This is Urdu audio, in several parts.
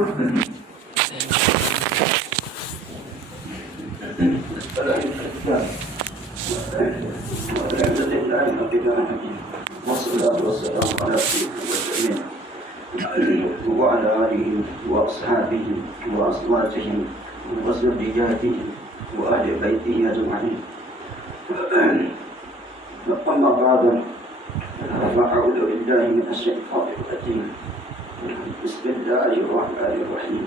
والصلاة والسلام على سيدنا محمد وعلى آله وأصحابه وأزواجه وذرياته وأهل بيته أجمعين. أما بعد فأعوذ بالله من الشيطان الرجيم. بسم الله الرحمن الرحيم.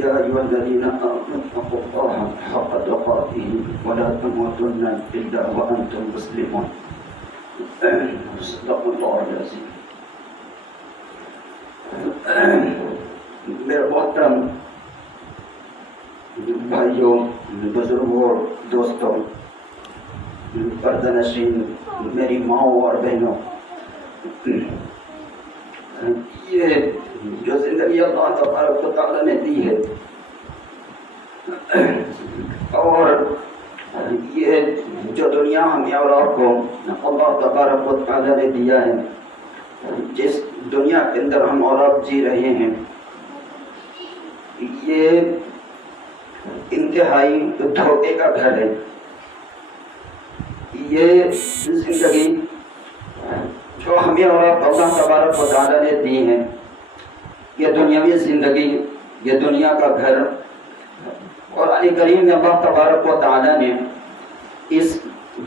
يا أيها الذين آمنوا اتقوا الله حق تقاته ولا تموتن إلا وأنتم مسلمون. صدق الله العظيم. میرے محترم بھائیوں، بزرگوں، دوستوں، پردہ نشین میری ماؤں اور بہنوں، یہ جو زندگی اللہ تبارک و تعالیٰ نے دی ہے اور یہ جو دنیا ہمیں اور آپ کو اللہ تبارک و تعالیٰ نے دیا ہے، جس دنیا کے اندر ہم اور آپ جی رہے ہیں، یہ انتہائی دھوکے کا گھر ہے. یہ زندگی جو ہمیں اور آپ اللہ تبارک و تعالیٰ نے دی ہے، یہ دنیاوی زندگی، یہ دنیا کا گھر، قرآن کریم میں اللہ تبارک و تعالیٰ نے اس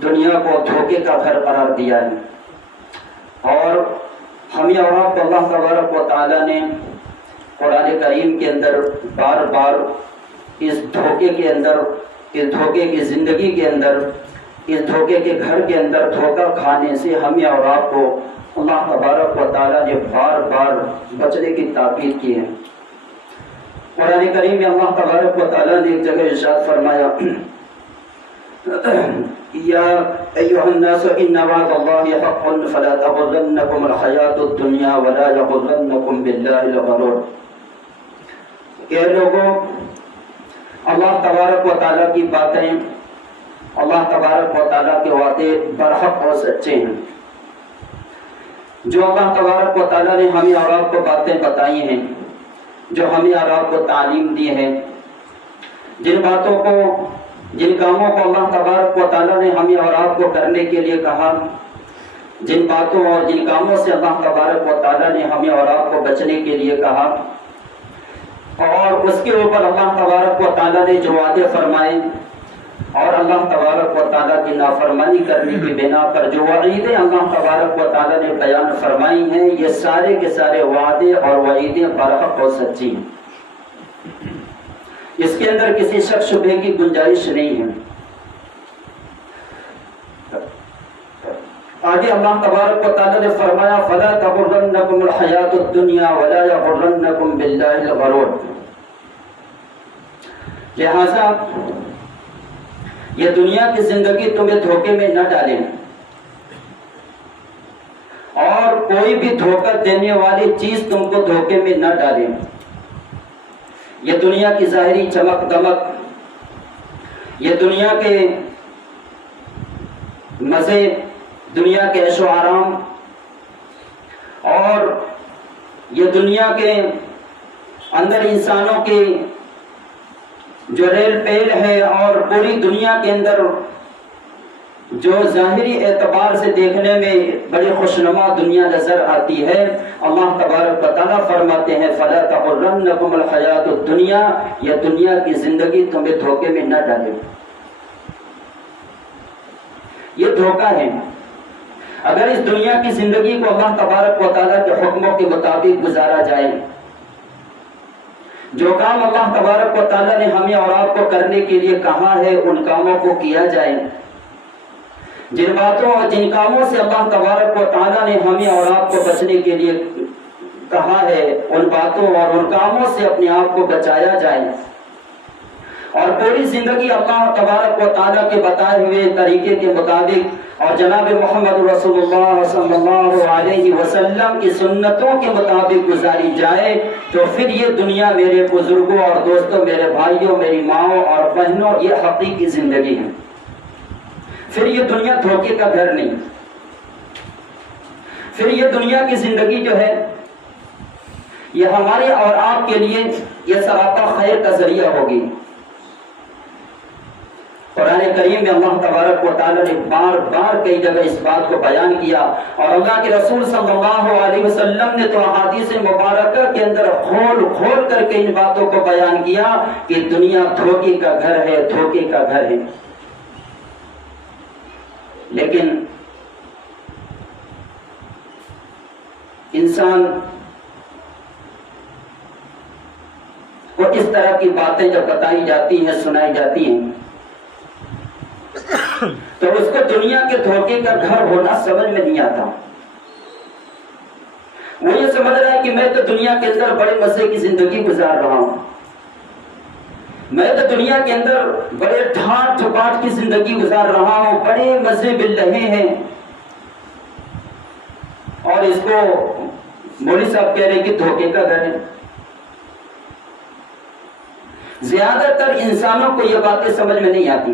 دنیا کو دھوکے کا گھر قرار دیا ہے. اور ہمیں اور آپ اللہ تبارک و تعالیٰ نے قرآن کریم کے اندر بار بار اس دھوکے کے اندر، اس دھوکے کی زندگی کے اندر، اس دھوکے کے گھر کے اندر دھوکہ کھانے سے ہمیں اور آپ کو اللہ تبارک و تعالیٰ نے بار بار بچنے کی تاکید کی ہے. قرآن کریم میں اللہ تبارک و تعالیٰ نے ایک جگہ ارشاد فرمایا، یا ایھا الناس ان وعد اللہ حق فلا تغرنکم الحیاۃ الدنیا ولا یغرنکم باللہ الغرور. کہ لوگوں، اللہ تبارک و تعالیٰ کی باتیں، اللہ تبارک و تعالیٰ کے وعدے برحق اور سچے ہیں. جو اللہ تبارک و تعالیٰ نے ہمیں اور آپ کو باتیں بتائی ہیں، جو ہمیں اور آپ کو تعلیم دی ہے، جن باتوں کو، جن کاموں کو اللہ تبارک و تعالیٰ نے ہمیں اور آپ کو کرنے کے لیے کہا، جن باتوں اور جن کاموں سے اللہ تبارک و تعالیٰ نے ہمیں اور آپ کو بچنے کے لیے کہا، اور اس کے اوپر اللہ تبارک و تعالیٰ نے جو وعدے فرمائے اور اللہ تبارک و تعالیٰ کی نافرمانی کرنے کی بنا پر جو وعیدیں اللہ تبارک و تعالیٰ نے بیان فرمائی ہیں، یہ سارے کے سارے وعدے اور وعیدیں برحق اور سچی ہیں. اس کے اندر کسی شک شبہ کی گنجائش نہیں ہے. آگے اللہ تبارک و تعالیٰ نے فرمایا، فَلَا تَغُرَّنَّكُمُ الْحَيَاةُ الدُّنْيَا وَلَا يَغُرَّنَّكُمْ بِاللَّهِ الْغَرُورُ. لہذا یہ دنیا کی زندگی تمہیں دھوکے میں نہ ڈالیں، اور کوئی بھی دھوکہ دینے والی چیز تم کو دھوکے میں نہ ڈالیں. یہ دنیا کی ظاہری چمک دمک، یہ دنیا کے مزے، دنیا کے عیش و آرام، اور یہ دنیا کے اندر انسانوں کی جو ریل پیل ہے، اور پوری دنیا کے اندر جو ظاہری اعتبار سے دیکھنے میں بڑی خوشنما دنیا نظر آتی ہے، اللہ تبارک و تعالیٰ فرماتے ہیں، فَلَا تَغُرَّنَّكُمُ الْحَيَاةُ الدُّنْيَا، یہ دنیا کی زندگی تمہیں دھوکے میں نہ ڈالے. یہ دھوکہ ہے. اگر اس دنیا کی زندگی کو اللہ تبارک و تعالیٰ کے حکموں کے مطابق گزارا جائے، جو کام اللہ تبارک و تعالیٰ نے ہمیں اور آپ کو کرنے کے لیے کہا ہے ان کاموں کو کیا جائے، جن باتوں اور جن کاموں سے اللہ تبارک و تعالیٰ نے ہمیں اور آپ کو بچنے کے لیے کہا ہے، ان باتوں اور ان کاموں سے اپنے آپ کو بچایا جائے، اور پوری زندگی اللہ تبارک و تعالیٰ کے بتائے ہوئے طریقے کے مطابق اور جناب محمد رسول اللہ صلی اللہ علیہ وسلم کی سنتوں کے مطابق گزاری جائے، تو پھر یہ دنیا میرے بزرگوں اور دوستوں، میرے بھائیوں، میری ماؤں اور بہنوں، یہ حقیقی زندگی ہے. پھر یہ دنیا دھوکے کا گھر نہیں. پھر یہ دنیا کی زندگی جو ہے یہ ہمارے اور آپ کے لیے یہ سراپا خیر کا ذریعہ ہوگی۔ قرآن کریم میں اللہ تبارک و تعالیٰ نے بار بار کئی جگہ اس بات کو بیان کیا، اور اللہ کے رسول صلی اللہ علیہ وسلم نے تو احادیث مبارکہ کے اندر کھول کھول کر کے ان باتوں کو بیان کیا کہ دنیا دھوکے کا گھر ہے، دھوکے کا گھر ہے۔ لیکن انسان کو اس طرح کی باتیں جب بتائی جاتی ہیں، سنائی جاتی ہیں، تو اس کو دنیا کے دھوکے کا گھر ہونا سمجھ میں نہیں آتا۔ وہ یہ سمجھ رہا ہے کہ میں تو دنیا کے اندر بڑے مزے کی زندگی گزار رہا ہوں، میں تو دنیا کے اندر بڑے ٹھاٹ ٹھپاٹ کی زندگی گزار رہا ہوں، بڑے مزے مل رہے ہیں، اور اس کو مولوی صاحب کہہ رہے کہ دھوکے کا گھر ہے۔ زیادہ تر انسانوں کو یہ باتیں سمجھ میں نہیں آتی،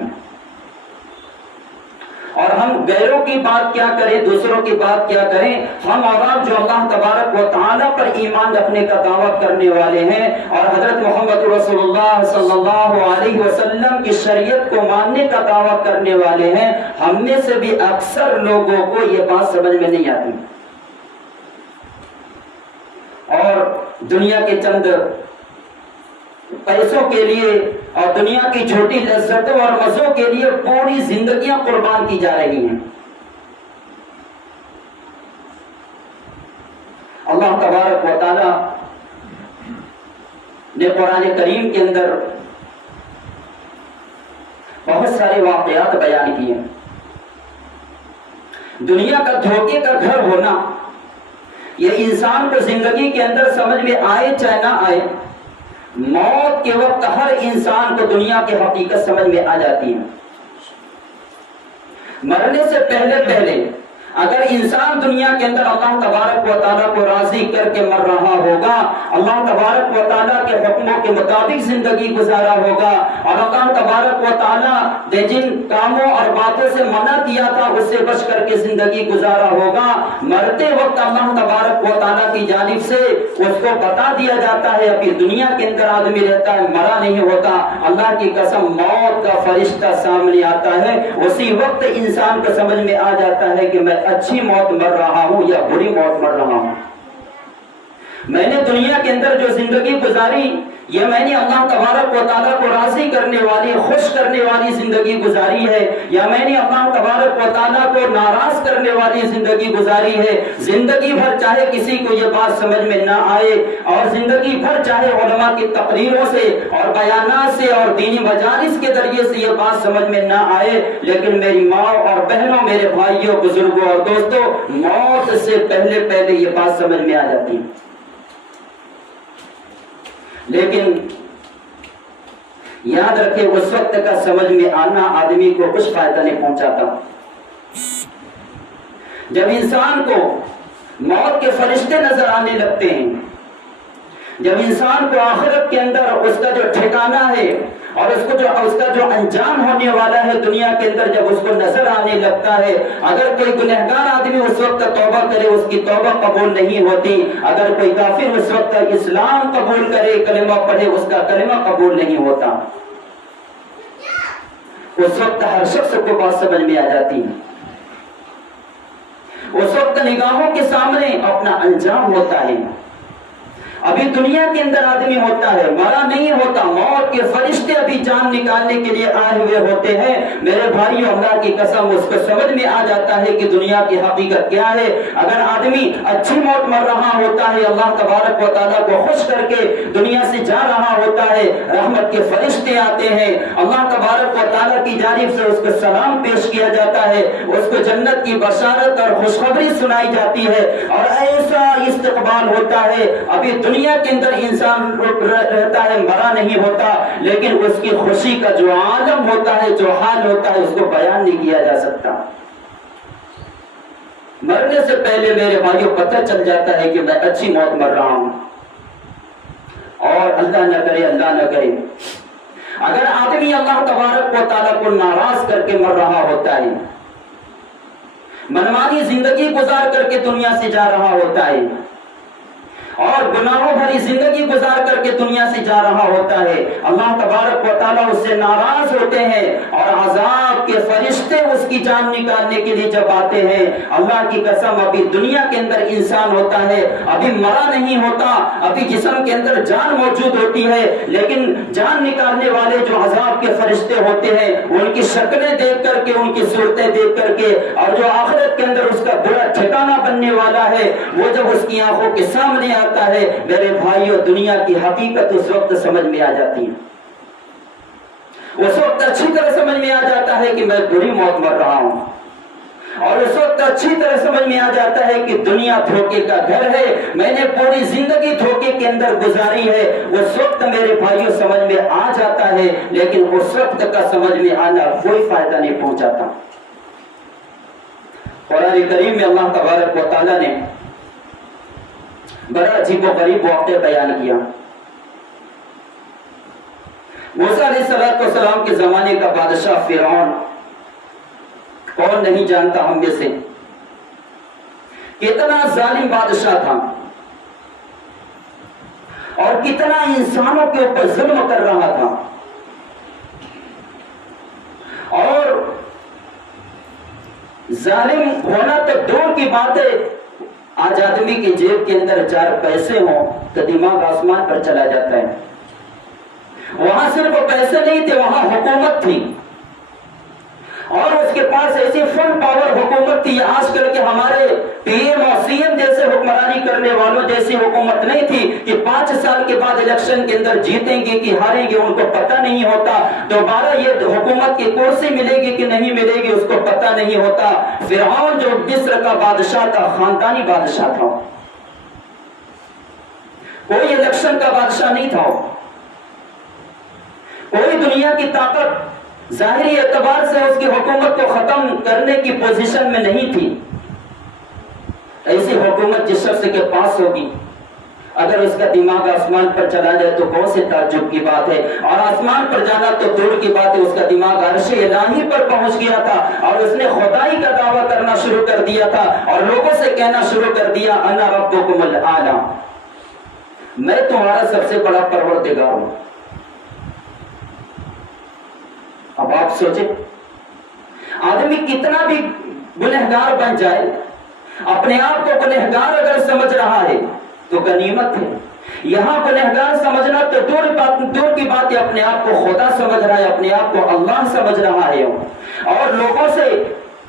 اور ہم غیروں کی بات کیا کریں، دوسروں کی بات کیا کریں، ہم اور آپ جو اللہ تبارک و تعالیٰ پر ایمان رکھنے کا دعویٰ کرنے والے ہیں اور حضرت محمد رسول اللہ صلی اللہ علیہ وسلم کی شریعت کو ماننے کا دعویٰ کرنے والے ہیں، ہم میں سے بھی اکثر لوگوں کو یہ بات سمجھ میں نہیں آتی، اور دنیا کے چند پیسوں کے لیے اور دنیا کی چھوٹی لذتوں اور مزوں کے لیے پوری زندگیاں قربان کی جا رہی ہیں۔ اللہ تبارک و تعالی نے قرآن کریم کے اندر بہت سارے واقعات بیان کیے۔ دنیا کا دھوکے کا گھر ہونا یہ انسان کو زندگی کے اندر سمجھ میں آئے چاہے نہ آئے، موت کے وقت ہر انسان کو دنیا کی حقیقت سمجھ میں آ جاتی ہے۔ مرنے سے پہلے پہلے اگر انسان دنیا کے اندر اللہ تبارک و تعالیٰ کو راضی کر کے مر رہا ہوگا، اللہ تبارک و تعالیٰ کے حکموں کے مطابق زندگی گزارا ہوگا، اور اللہ تبارک و تعالیٰ نے جن کاموں اور باتوں سے منع کیا تھا اس سے بچ کر کے زندگی گزارا ہوگا، مرتے وقت اللہ تبارک و تعالیٰ کی جانب سے اس کو بتا دیا جاتا ہے ابھی دنیا کے اندر آدمی رہتا ہے، مرا نہیں ہوتا، اللہ کی قسم موت کا فرشتہ سامنے آتا ہے، اسی وقت انسان کو سمجھ میں آ جاتا ہے کہ میں اچھی موت مر رہا ہوں یا بری موت مر رہا ہوں۔ میں نے دنیا کے اندر جو زندگی گزاری یہ میں نے اللہ تبارک و تعالیٰ کو راضی کرنے والی، خوش کرنے والی زندگی گزاری ہے، یا میں نے اللہ تبارک و تعالیٰ کو ناراض کرنے والی زندگی گزاری ہے۔ زندگی بھر چاہے کسی کو یہ بات سمجھ میں نہ آئے، اور زندگی بھر چاہے علماء کی تقریروں سے اور بیانات سے اور دینی مجالس کے ذریعے سے یہ بات سمجھ میں نہ آئے، لیکن میری ماں اور بہنوں، میرے بھائیوں، بزرگوں اور دوستوں، موت سے پہلے پہلے یہ بات سمجھ میں آ جاتی ہے۔ لیکن یاد رکھے اس وقت کا سمجھ میں آنا آدمی کو کچھ فائدہ نہیں پہنچاتا۔ جب انسان کو موت کے فرشتے نظر آنے لگتے ہیں، جب انسان کو آخرت کے اندر اس کا جو ٹھکانہ ہے اور اس کا جو انجام ہونے والا ہے دنیا کے اندر جب اس کو نظر آنے لگتا ہے، اگر کوئی گنہگار آدمی اس وقت توبہ کرے اس کی توبہ قبول نہیں ہوتی، اگر کوئی کافر اس وقت اسلام قبول کرے، کلمہ پڑھے، اس کا کلمہ قبول نہیں ہوتا۔ اس وقت ہر شخص کو بات سمجھ میں آ جاتی ہے، اس وقت نگاہوں کے سامنے اپنا انجام ہوتا ہے۔ ابھی دنیا کے اندر آدمی ہوتا ہے، مرا نہیں ہوتا، موت کے فرشتے ابھی جان نکالنے کے لیے آئے ہوئے ہوتے ہیں۔ میرے بھائیوں، اللہ کی قسم اس کو سمجھ میں آ جاتا ہے کہ دنیا کی حقیقت کیا ہے۔ اگر آدمی اچھی موت مر رہا ہوتا ہے، اللہ تبارک و تعالیٰ کو خوش کر کے دنیا سے جا رہا ہوتا ہے، رحمت کے فرشتے آتے ہیں، اللہ تبارک و تعالیٰ کی جانب سے اس کو سلام پیش کیا جاتا ہے، اس کو جنت کی بشارت اور خوشخبری سنائی جاتی ہے، اور ایسا استقبال ہوتا ہے۔ ابھی دنیا کے اندر انسان رہتا ہے، مرا نہیں ہوتا، لیکن اس کی خوشی کا جو عالم ہوتا ہے، جو حال ہوتا ہے، اس کو بیان نہیں کیا جا سکتا۔ مرنے سے پہلے میرے بھائیوں پتہ چل جاتا ہے کہ میں اچھی موت مر رہا ہوں، اور اللہ نہ کرے، اللہ نہ کرے اگر آدمی اللہ تبارک و تعالیٰ کو ناراض کر کے مر رہا ہوتا ہے، منمانی زندگی گزار کر کے دنیا سے جا رہا ہوتا ہے، اور گناہوں بھری زندگی گزار کر کے دنیا سے جا رہا ہوتا ہے، اللہ تبارک و تعالیٰ اس سے ناراض ہوتے ہیں اور عذاب کے فرشتے اس کی جان نکالنے کے لیے جب آتے ہیں، اللہ کی قسم ابھی دنیا کے اندر انسان ہوتا ہے، ابھی مرا نہیں ہوتا، ابھی جسم کے اندر جان موجود ہوتی ہے، لیکن جان نکالنے والے جو عذاب کے فرشتے ہوتے ہیں ان کی شکلیں دیکھ کر کے، ان کی صورتیں دیکھ کر کے، اور جو آخرت کے اندر اس کا برا ٹھکانہ بننے والا ہے وہ جب اس کی آنکھوں کے سامنے آتا ہے، میرے بھائیوں دنیا کی حقیقت اس وقت سمجھ میں آ جاتی ہے، اس وقت اچھی طرح سمجھ میں آ جاتا ہے کہ میں بری موت مر رہا ہوں، اور اس وقت اچھی طرح سمجھ میں آ جاتا ہے کہ دنیا دھوکے کا گھر ہے، میں نے پوری زندگی دھوکے کے اندر گزاری ہے، اس وقت میرے بھائیوں سمجھ میں آ جاتا ہے، لیکن اس وقت کا سمجھ میں آنا کوئی فائدہ نہیں پہنچاتا۔ قرآن کریم میں اللہ تبارک و تعالیٰ نے بڑا عجیب و غریب واقعہ بیان کیا۔ موسیٰ علیہ السلام کے زمانے کا بادشاہ فرعون، کون نہیں جانتا ہم میں سے، کتنا ظالم بادشاہ تھا اور کتنا انسانوں کے اوپر ظلم کر رہا تھا، اور ظالم ہونا تو دور کی بات ہے، آج آدمی کی جیب کے اندر 4 پیسے ہوں تو دماغ آسمان پر چلا جاتا ہے۔ وہاں صرف پیسے نہیں تھے، وہاں حکومت تھی، اور اس کے پاس ایسی فل پاور حکومت تھی۔ آج کل کے ہمارے پی ایم اور سی ایم جیسے حکمرانی کرنے والوں جیسی حکومت نہیں تھی کہ 5 سال کے بعد الیکشن کے اندر جیتیں گے کہ ہاریں گے ان کو پتہ نہیں ہوتا، دوبارہ یہ حکومت کی کرسی ملے گی کہ نہیں ملے گی اس کو پتہ نہیں ہوتا۔ فرعون جو مصر کا بادشاہ تھا، خاندانی بادشاہ تھا، کوئی الیکشن کا بادشاہ نہیں تھا، کوئی دنیا کی طاقت ظاہری اعتبار سے اس کی حکومت کو ختم کرنے کی پوزیشن میں نہیں تھی۔ ایسی حکومت جس شخص کے پاس ہوگی، اگر اس کا دماغ آسمان پر چلا جائے تو کون سے تعجب کی بات ہے، اور آسمان پر جانا تو دور کی بات ہے، اس کا دماغ عرش الہی پر پہنچ گیا تھا اور اس نے خدائی کا دعویٰ کرنا شروع کر دیا تھا اور لوگوں سے کہنا شروع کر دیا انا ربکم الاعلی، میں تمہارا سب سے بڑا پروردگار ہوں۔ اب آپ سوچیں، آدمی کتنا بھی گنہگار بن جائے، اپنے آپ کو گنہگار اگر سمجھ رہا ہے تو غنیمت ہے۔ یہاں گنہگار سمجھنا تو دور کی بات ہے، اپنے آپ کو خدا سمجھ رہا ہے، اپنے آپ کو اللہ سمجھ رہا ہے، اور لوگوں سے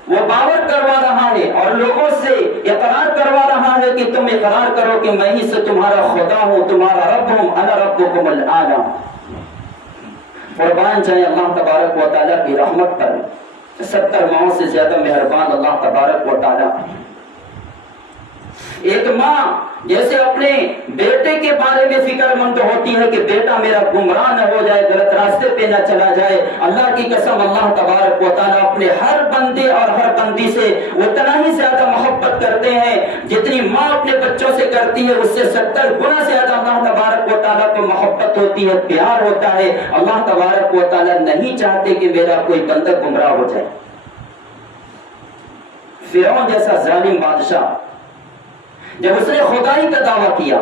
وہ باور کروا رہا ہے اور لوگوں سے اقرار کروا رہا ہے کہ تم اقرار کرو کہ میں ہی سے تمہارا خدا ہوں، تمہارا رب ہوں، انا ربکم الاعلی۔ قربان جائیں اللہ تبارک و تعالیٰ کی رحمت پر، 70 ماؤں سے زیادہ مہربان اللہ تبارک و تعالیٰ۔ ایک ماں جیسے اپنے بیٹے کے بارے میں فکر مند ہوتی ہے کہ بیٹا میرا گمراہ نہ ہو جائے، غلط راستے پہ نہ چلا جائے، اللہ کی قسم اللہ تبارک و تعالیٰ اپنے ہر بندے اور ہر بندی سے اتنا ہی زیادہ محبت کرتے ہیں جتنی ماں اپنے بچوں سے کرتی ہے، اس سے 70 گنا زیادہ اللہ تبارک و تعالیٰ کو محبت ہوتی ہے، پیار ہوتا ہے۔ اللہ تبارک و تعالیٰ نہیں چاہتے کہ میرا کوئی بندہ گمراہ ہو جائے۔ فرعون جیسا ظالم بادشاہ جب اس نے خدائی کا دعویٰ کیا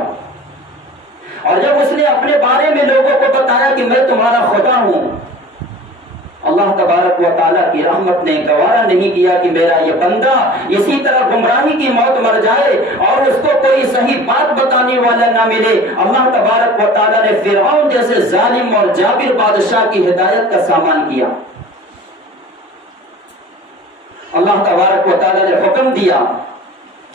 اور جب اس نے اپنے بارے میں لوگوں کو بتایا کہ میں تمہارا خدا ہوں، اللہ تبارک و تعالیٰ کی رحمت نے گوارا نہیں کیا کہ میرا یہ بندہ اسی طرح گمراہی کی موت مر جائے اور اس کو کوئی صحیح بات بتانے والا نہ ملے۔ اللہ تبارک و تعالیٰ نے فرعون جیسے ظالم اور جابر بادشاہ کی ہدایت کا سامان کیا۔ اللہ تبارک و تعالیٰ نے حکم دیا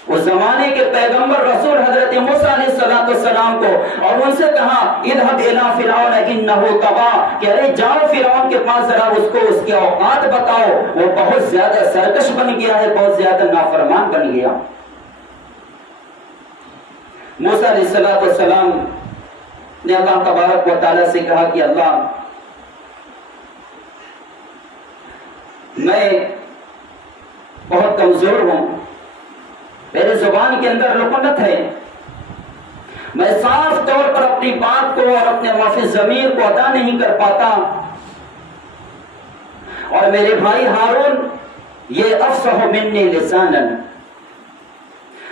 اس زمانے کے پیغمبر رسول حضرت موسیٰ علیہ السلام کو، اور ان سے کہا اذهب الى فرعون انه طغى، کہ ارے جاؤ فرعون کے پاس، ذرا اس کو اس کے اوقات بتاؤ، وہ بہت زیادہ سرکش بن گیا ہے، بہت زیادہ نافرمان بن گیا۔ موسیٰ علیہ السلام نے اللہ تبارک و تعالیٰ سے کہا کہ اللہ میں بہت کمزور ہوں، میرے زبان کے اندر لکنت ہے، میں صاف طور پر اپنی بات کو اور اپنے معافی ضمیر کو ادا نہیں کر پاتا، اور میرے بھائی ہارون یہ افصح منی لسانا،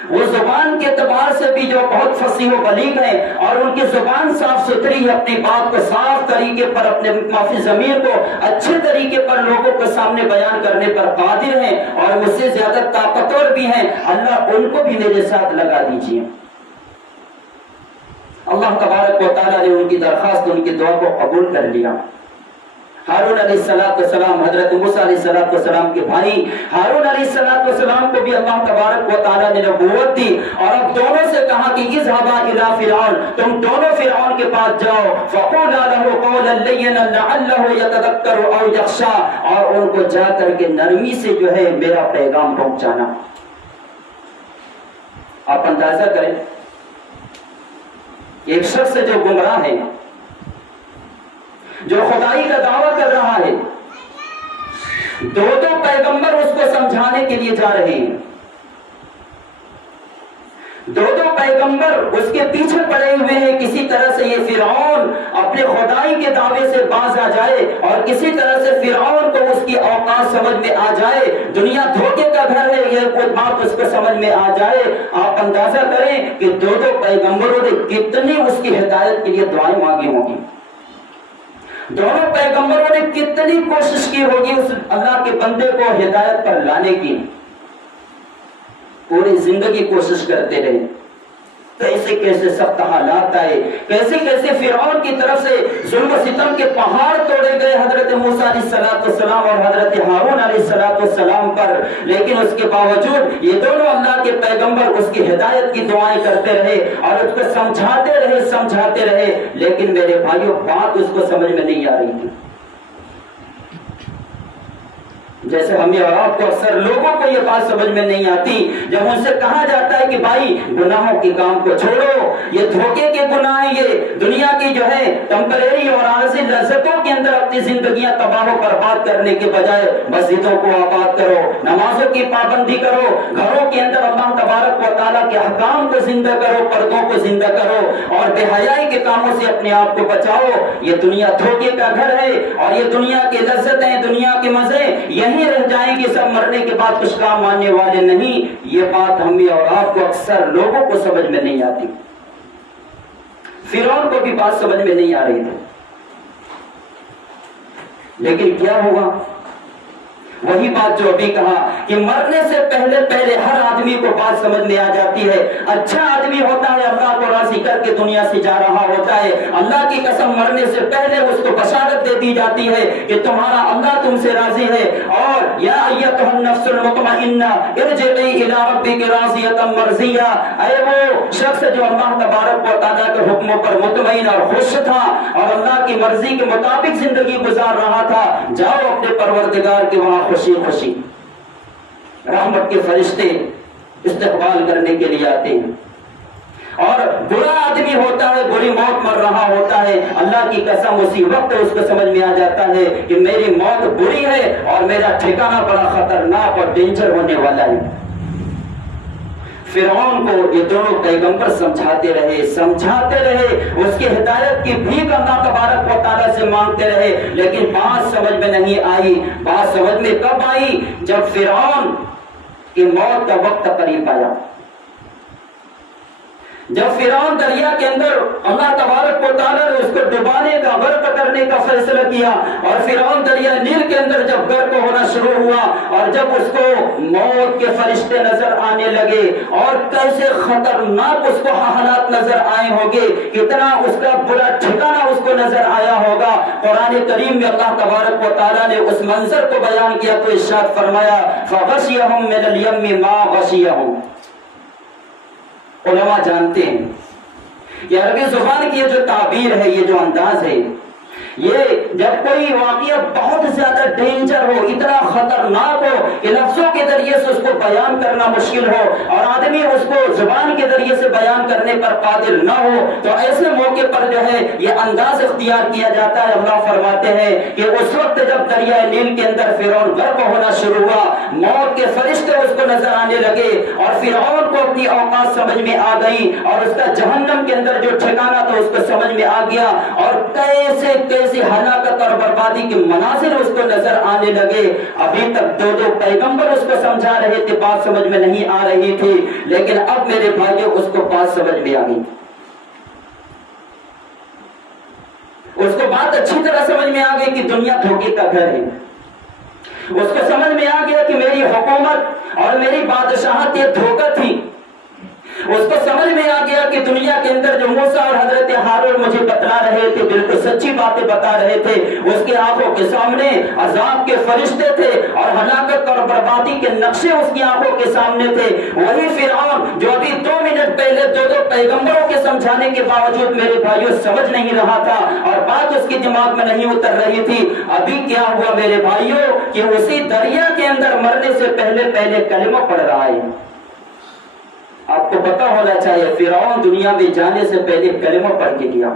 وہ زبان کے اعتبار سے بھی جو بہت فصیح و بلیغ ہے اور ان کی زبان صاف ستھری ہے، اپنی بات کو صاف طریقے پر اپنے معافی ضمیر کو اچھے طریقے پر لوگوں کے سامنے بیان کرنے پر قادر ہیں اور مجھ سے زیادہ طاقتور بھی ہیں، اللہ ان کو بھی میرے ساتھ لگا دیجیے۔ اللہ تبارک و تعالیٰ نے ان کی درخواست، ان کی دعا کو قبول کر لیا۔ ہارون علیہ السلام حضرت موسیٰ علیہ السلام کے بھائی ہارون علیہ السلام کو بھی اللہ تبارک و تعالیٰ نے نبوت دی اور اب دونوں سے کہا کہ اذهبا الى فرعون، تم دونوں فرعون کے پاس جاؤ، فقولا له قولا لینا لعله يتذکر او یخشی، اور ان کو جا کر کے نرمی سے جو ہے میرا پیغام پہنچانا۔ آپ اندازہ کریں ایک شخص جو گمراہ ہے، جو خدائی کا دعویٰ کر رہا ہے، دو پیغمبر اس کو سمجھانے کے لیے جا رہے ہیں، دو پیغمبر اس کے پیچھے پڑے ہوئے ہیں، کسی طرح سے یہ فرعون اپنے خدائی کے دعوے سے باز آ جائے اور کسی طرح سے فرعون کو اس کی اوقات سمجھ میں آ جائے، دنیا دھوکے کا گھر ہے یہ کوئی بات اس کو سمجھ میں آ جائے۔ آپ اندازہ کریں کہ دو پیغمبروں نے کتنی اس کی ہدایت کے لیے دعائیں مانگی ہوں گی، دونوں پیغمبروں نے کتنی کوشش کی ہوگی اس اللہ کے بندے کو ہدایت پر لانے کی، پوری زندگی کوشش کرتے رہے، کیسے کیسے سخت حالات آئے، کیسے کیسے فرعون کی طرف سے ظلم و ستم کے پہاڑ توڑے گئے حضرت موسیٰ علیہ السلام اور حضرت ہارون علیہ السلام پر، لیکن اس کے باوجود یہ دونوں اللہ کے پیغمبر اس کی ہدایت کی دعائیں کرتے رہے اور اس کو سمجھاتے رہے، لیکن میرے بھائیوں بات اس کو سمجھ میں نہیں آ رہی تھی۔ جیسے ہمیں اور آپ کو اکثر لوگوں کو یہ بات سمجھ میں نہیں آتی جب ان سے کہا جاتا ہے کہ بھائی گناہوں کے کام کو چھوڑو، یہ دھوکے کے گناہ ہیں، یہ دنیا کی جو ہے ٹیمپریری اور عارضی لذتوں کے اندر اپنی زندگیاں تباہ و برباد کرنے کے بجائے مسجدوں کو آباد کرو، نمازوں کی پابندی کرو، گھروں کے اندر اللہ تبارک و تعالیٰ کے احکام کو زندہ کرو، پردوں کو زندہ کرو اور بے حیائی کے کاموں سے اپنے آپ کو بچاؤ۔ یہ دنیا دھوکے کا گھر ہے اور یہ دنیا کی لذتیں، دنیا کے مزے یہی رہ جائیں گے، سب مرنے کے بعد کچھ کام آنے والے نہیں۔ یہ بات ہمیں اور آپ کو اکثر لوگوں کو سمجھ میں نہیں آتی، فرعون کو بھی بات سمجھ میں نہیں آ رہی تھی، لیکن کیا ہوا؟ وہی بات جو ابھی کہا کہ مرنے سے پہلے ہر آدمی کو بات سمجھ میں آ جاتی ہے۔ اچھا آدمی ہوتا ہے، اللہ کو راضی کر کے دنیا سے جا رہا ہوتا ہے، اللہ کی قسم مرنے سے پہلے اس کو بشارت دے دی جاتی ہے کہ تمہارا اللہ تم سے راضی ہے، اور یا ایتھا النفس المطمئنہ ارجعی الی ربک راضیۃ مرضیہ، اے وہ شخص جو اللہ تبارک و تعالیٰ کے حکموں پر مطمئن اور خوش تھا اور اللہ کی مرضی کے مطابق زندگی گزار رہا تھا، جاؤ اپنے پروردگار کے وہاں خوشی خوشی۔ رحمت کے فرشتے استقبال کرنے کے لیے آتے ہیں، اور برا آدمی ہوتا ہے، بری موت مر رہا ہوتا ہے، اللہ کی قسم اسی وقت اس کو سمجھ میں آ جاتا ہے کہ میری موت بری ہے اور میرا ٹھکانہ بڑا خطرناک اور ڈینجر ہونے والا ہے۔ فرعون کو یہ دونوں پیغمبر سمجھاتے رہے، اس کی ہدایت کی بھیک اللہ تبارک و تعالیٰ سے مانگتے رہے، لیکن بات سمجھ میں نہیں آئی۔ بات سمجھ میں کب آئی؟ جب فرعون کی موت کا وقت قریب آیا، جب فرعون دریا کے اندر اللہ تبارک و تعالیٰ نے اس کو ڈبانے کا، غرق کرنے کا فیصلہ کیا، اور فرعون دریا نیل کے اندر جب غرق ہونا شروع ہوا اور جب اس کو موت کے فرشتے نظر آنے لگے اور کیسے خطرناک اس کو حالات نظر آئے ہوں گے، کتنا اس کا برا ٹھکانہ اس کو نظر آیا ہوگا۔ قرآن کریم میں اللہ تبارک و تعالیٰ نے اس منظر کو بیان کیا تو ارشاد فرمایا فَغَشِيَهُم مِّنَ الْيَمِّ مَا غَشِيَهُم۔ علماء جانتے ہیں یہ عربی زبان کی یہ جو تعبیر ہے، یہ جو انداز ہے، یہ جب کوئی واقعہ بہت زیادہ ڈینجر ہو، اتنا خطرناک ہو کہ لفظوں کے ذریعے سے اس کو بیان کرنا مشکل ہو اور آدمی اس کو زبان کے ذریعے سے بیان کرنے پر قادر نہ ہو، تو ایسے موقع پر جو ہے یہ انداز اختیار کیا جاتا ہے۔ اللہ فرماتے ہیں کہ اس وقت جب دریائے نیل کے اندر فرعون غرق ہونا شروع ہوا، موت کے فرشتے اس کو نظر آنے لگے اور فرعون کو اپنی اوقات سمجھ میں آ گئی اور اس کا جہنم کے اندر جو ٹھکانہ تھا اس کو سمجھ میں آ گیا، اور کیسے ایسی ہلاکت اور بربادی کے مناظر اس کو نظر آنے لگے. ابھی تک دو پیغمبر اس کو سمجھا رہے تھے، بات سمجھ میں نہیں آ رہی تھی، لیکن اب میرے بھائیوں اس کو بات سمجھ میں آ گئی. اس کو بات اچھی طرح سمجھ میں آ گئی کہ دنیا دھوکے کا گھر ہے. اس کو سمجھ میں آ گیا کہ میری حکومت اور میری بادشاہت یہ دھوکہ تھی. اس کو سمجھ میں آ گیا کہ دنیا کے اندر جو موسیٰ اور حضرت ہارون مجھے بتلا رہے تھے بالکل سچی باتیں بتا رہے تھے. اس کی آنکھوں کے سامنے عذاب کے فرشتے تھے اور ہلاکت اور بربادی کے نقشے اس کی آنکھوں کے سامنے تھے. وہی فرعون جو ابھی 2 منٹ پہلے دو پیغمبروں کے سمجھانے کے باوجود میرے بھائیوں سمجھ نہیں رہا تھا اور بات اس کے دماغ میں نہیں اتر رہی تھی، ابھی کیا ہوا میرے بھائیوں کہ اسی دریا کے اندر مرنے سے پہلے کلمہ پڑھ رہا ہے. آپ کو پتا ہونا چاہیے فرعون دنیا میں جانے سے پہلے کلمہ پڑھ کے گیا،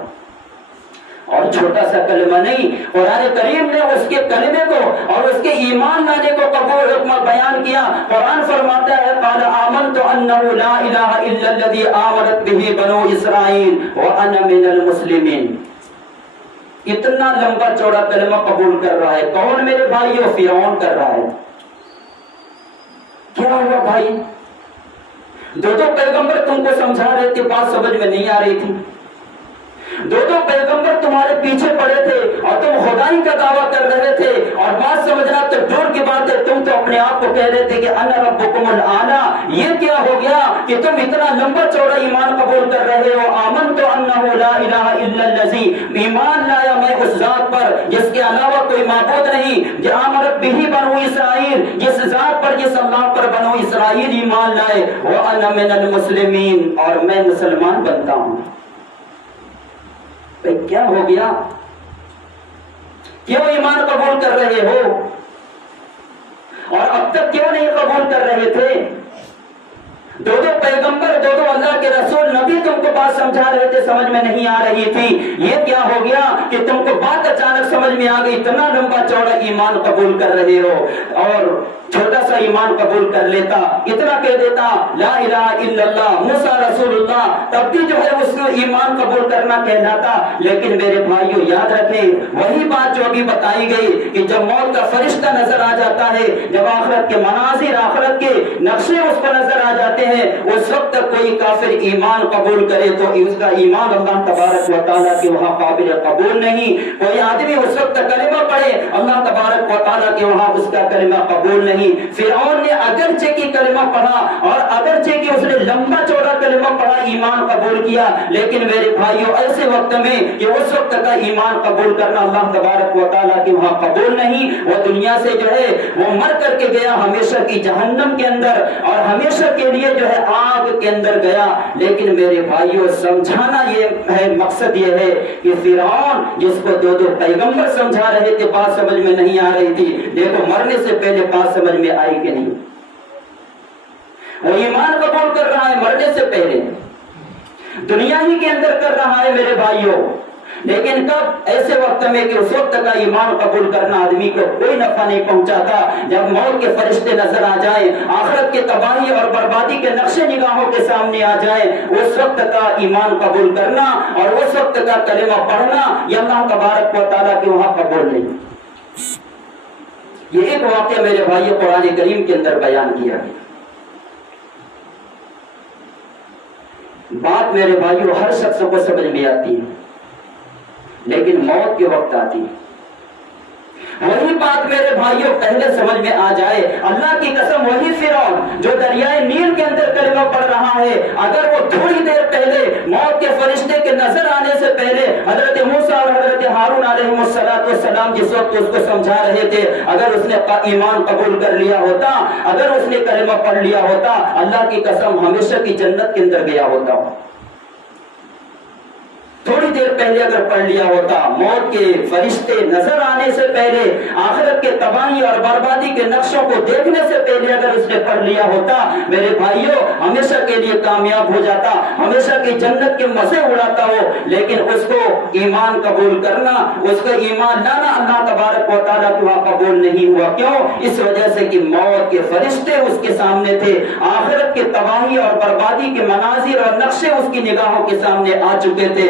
اور چھوٹا سا کلمہ نہیں، قرآن کریم نے اس کے کلمے کو اور اس کے ایمان لانے کو قبول حکم بیان کیا. قرآن فرماتا ہے قال آمنت انہ لا الہ الا الذی آمنت بہ بنو اسرائیل وانا من المسلمین. اتنا لمبا چوڑا کلمہ قبول کر رہا ہے. کون میرے بھائیوں؟ فرعون کر رہا ہے. کیا ہوا بھائی؟ دو پیغمبر تم کو سمجھا رہے تھے، بات سمجھ میں نہیں آ رہی تھی. دو پیغمبر تمہارے پیچھے پڑے تھے اور تم خدائی کا دعویٰ کر رہے تھے اور بات سمجھنا تو دور کی بات ہے، تم تو اپنے آپ کو کہہ رہے تھے کہ انا ربکم الاعلی. یہ کیا ہو گیا کہ تم اتنا لمبا چوڑا ایمان قبول کر رہے ہو؟ آمنت انہ لا الہ الا الذی، ایمان لایا میں اس ذات پر جس کے علاوہ کوئی معبود نہیں، جو آمنت بہ بنو اسرائیل، جس ذات پر جس اللہ پر بنو اسرائیل ایمان لائے، وانا من المسلمین، اور میں مسلمان بنتا ہوں. کیا ہو گیا؟ کیوں ایمان قبول کر رہے ہو اور اب تک کیوں نہیں قبول کر رہے تھے؟ دو پیغمبر، دو اللہ کے رسول نبی تم کو بات سمجھا رہے تھے، سمجھ میں نہیں آ رہی تھی. یہ کیا ہو گیا کہ تم کو بات اچانک سمجھ میں آ گئی؟ اتنا لمبا چوڑا ایمان قبول کر رہے ہو اور چھوٹا سا ایمان قبول کر لیتا، اتنا کہہ دیتا لا الہ الا اللہ موسیٰ رسول اللہ، تب بھی جو ہے اس کو ایمان قبول کرنا کہلاتا. لیکن میرے بھائیوں یاد رکھیں وہی بات جو ابھی بتائی گئی کہ جب موت کا فرشتہ نظر آ جاتا ہے، جب آخرت کے مناظر، آخرت کے نقشے اس کو نظر آ جاتے ہیں، اس وقت تک کوئی کافر ایمان قبول کرے تو اس کا ایمان اللہ تبارک و تعالیٰ کے وہاں قابل قبول نہیں. کوئی آدمی اس وقت کلمہ پڑھے، اللہ تبارک و تعالیٰ کے وہاں اس کا کلمہ قبول نہیں. فرعون نے اگرچہ کی کلمہ پڑھا اور اگرچہ کی اس نے لمبا چوڑا کلمہ پڑھا، ایمان قبول کیا، لیکن میرے بھائیوں ایسے وقت میں کہ اس وقت کا ایمان قبول کرنا اللہ تبارک و تعالیٰ کے وہاں قبول نہیں. وہ دنیا سے جو ہے وہ مر کر کے گیا ہمیشہ کی جہنم کے اندر اور ہمیشہ کے لیے جو ہے آگ کے اندر گیا. لیکن میرے بھائیوں سمجھانا یہ ہے، مقصد یہ ہے کہ فرعون جس کو دو پیغمبر سمجھا رہے تھے بات سمجھ میں نہیں آ رہی تھی، دیکھو مرنے سے پہلے بات سمجھ میں آئی کہ نہیں؟ وہ ایمان قبول کر رہا ہے مرنے سے پہلے، دنیا ہی کے اندر کر رہا ہے میرے بھائیوں. لیکن کب؟ ایسے وقت میں کہ اس وقت کا ایمان قبول کرنا آدمی کو کوئی نفع نہیں پہنچاتا. جب موت کے فرشتے نظر آ جائیں، آخرت کے تباہی اور بربادی کے نقشے نگاہوں کے سامنے آ جائیں، اس وقت کا ایمان قبول کرنا اور اس وقت کا کلمہ پڑھنا یہ اللہ تبارک و تعالیٰ کے وہاں قبول نہیں. یہ ایک واقعہ میرے بھائی قرآن کریم کے اندر بیان کیا گیا. بات میرے بھائیوں ہر شخص کو سمجھ میں آتی ہے، لیکن موت کے وقت آتی ہے. وہی بات میرے بھائیوں پہلے سمجھ میں آ جائے. اللہ کی قسم وہی فرعون جو دریائے نیل کے اندر کلمہ پڑھ رہا ہے، اگر وہ تھوڑی دیر پہلے موت کے فرشتے کے نظر آنے سے پہلے حضرت موسیٰ اور حضرت ہارون علیہ السلام جس وقت اس کو سمجھا رہے تھے، اگر اس نے ایمان قبول کر لیا ہوتا، اگر اس نے کلمہ پڑھ لیا ہوتا، اللہ کی قسم ہمیشہ کی جنت کے اندر گیا ہوتا. تھوڑی دیر پہلے اگر پڑھ لیا ہوتا، موت کے فرشتے نظر آنے سے پہلے، آخرت کے تباہی اور بربادی کے نقشوں کو دیکھنے سے پہلے اگر اس نے پڑھ لیا ہوتا، میرے بھائیوں ہمیشہ کے لیے کامیاب ہو جاتا، ہمیشہ کی جنت کے مزے اڑاتا ہو. لیکن اس کو ایمان قبول کرنا، اس کو ایمان لانا اللہ تبارک و تعالیٰ کے وہاں قبول نہیں ہوا. کیوں؟ اس وجہ سے کہ موت کے فرشتے اس کے سامنے تھے، آخرت کے تباہی اور بربادی کے مناظر اور نقشے اس کی نگاہوں کے سامنے آ چکے تھے.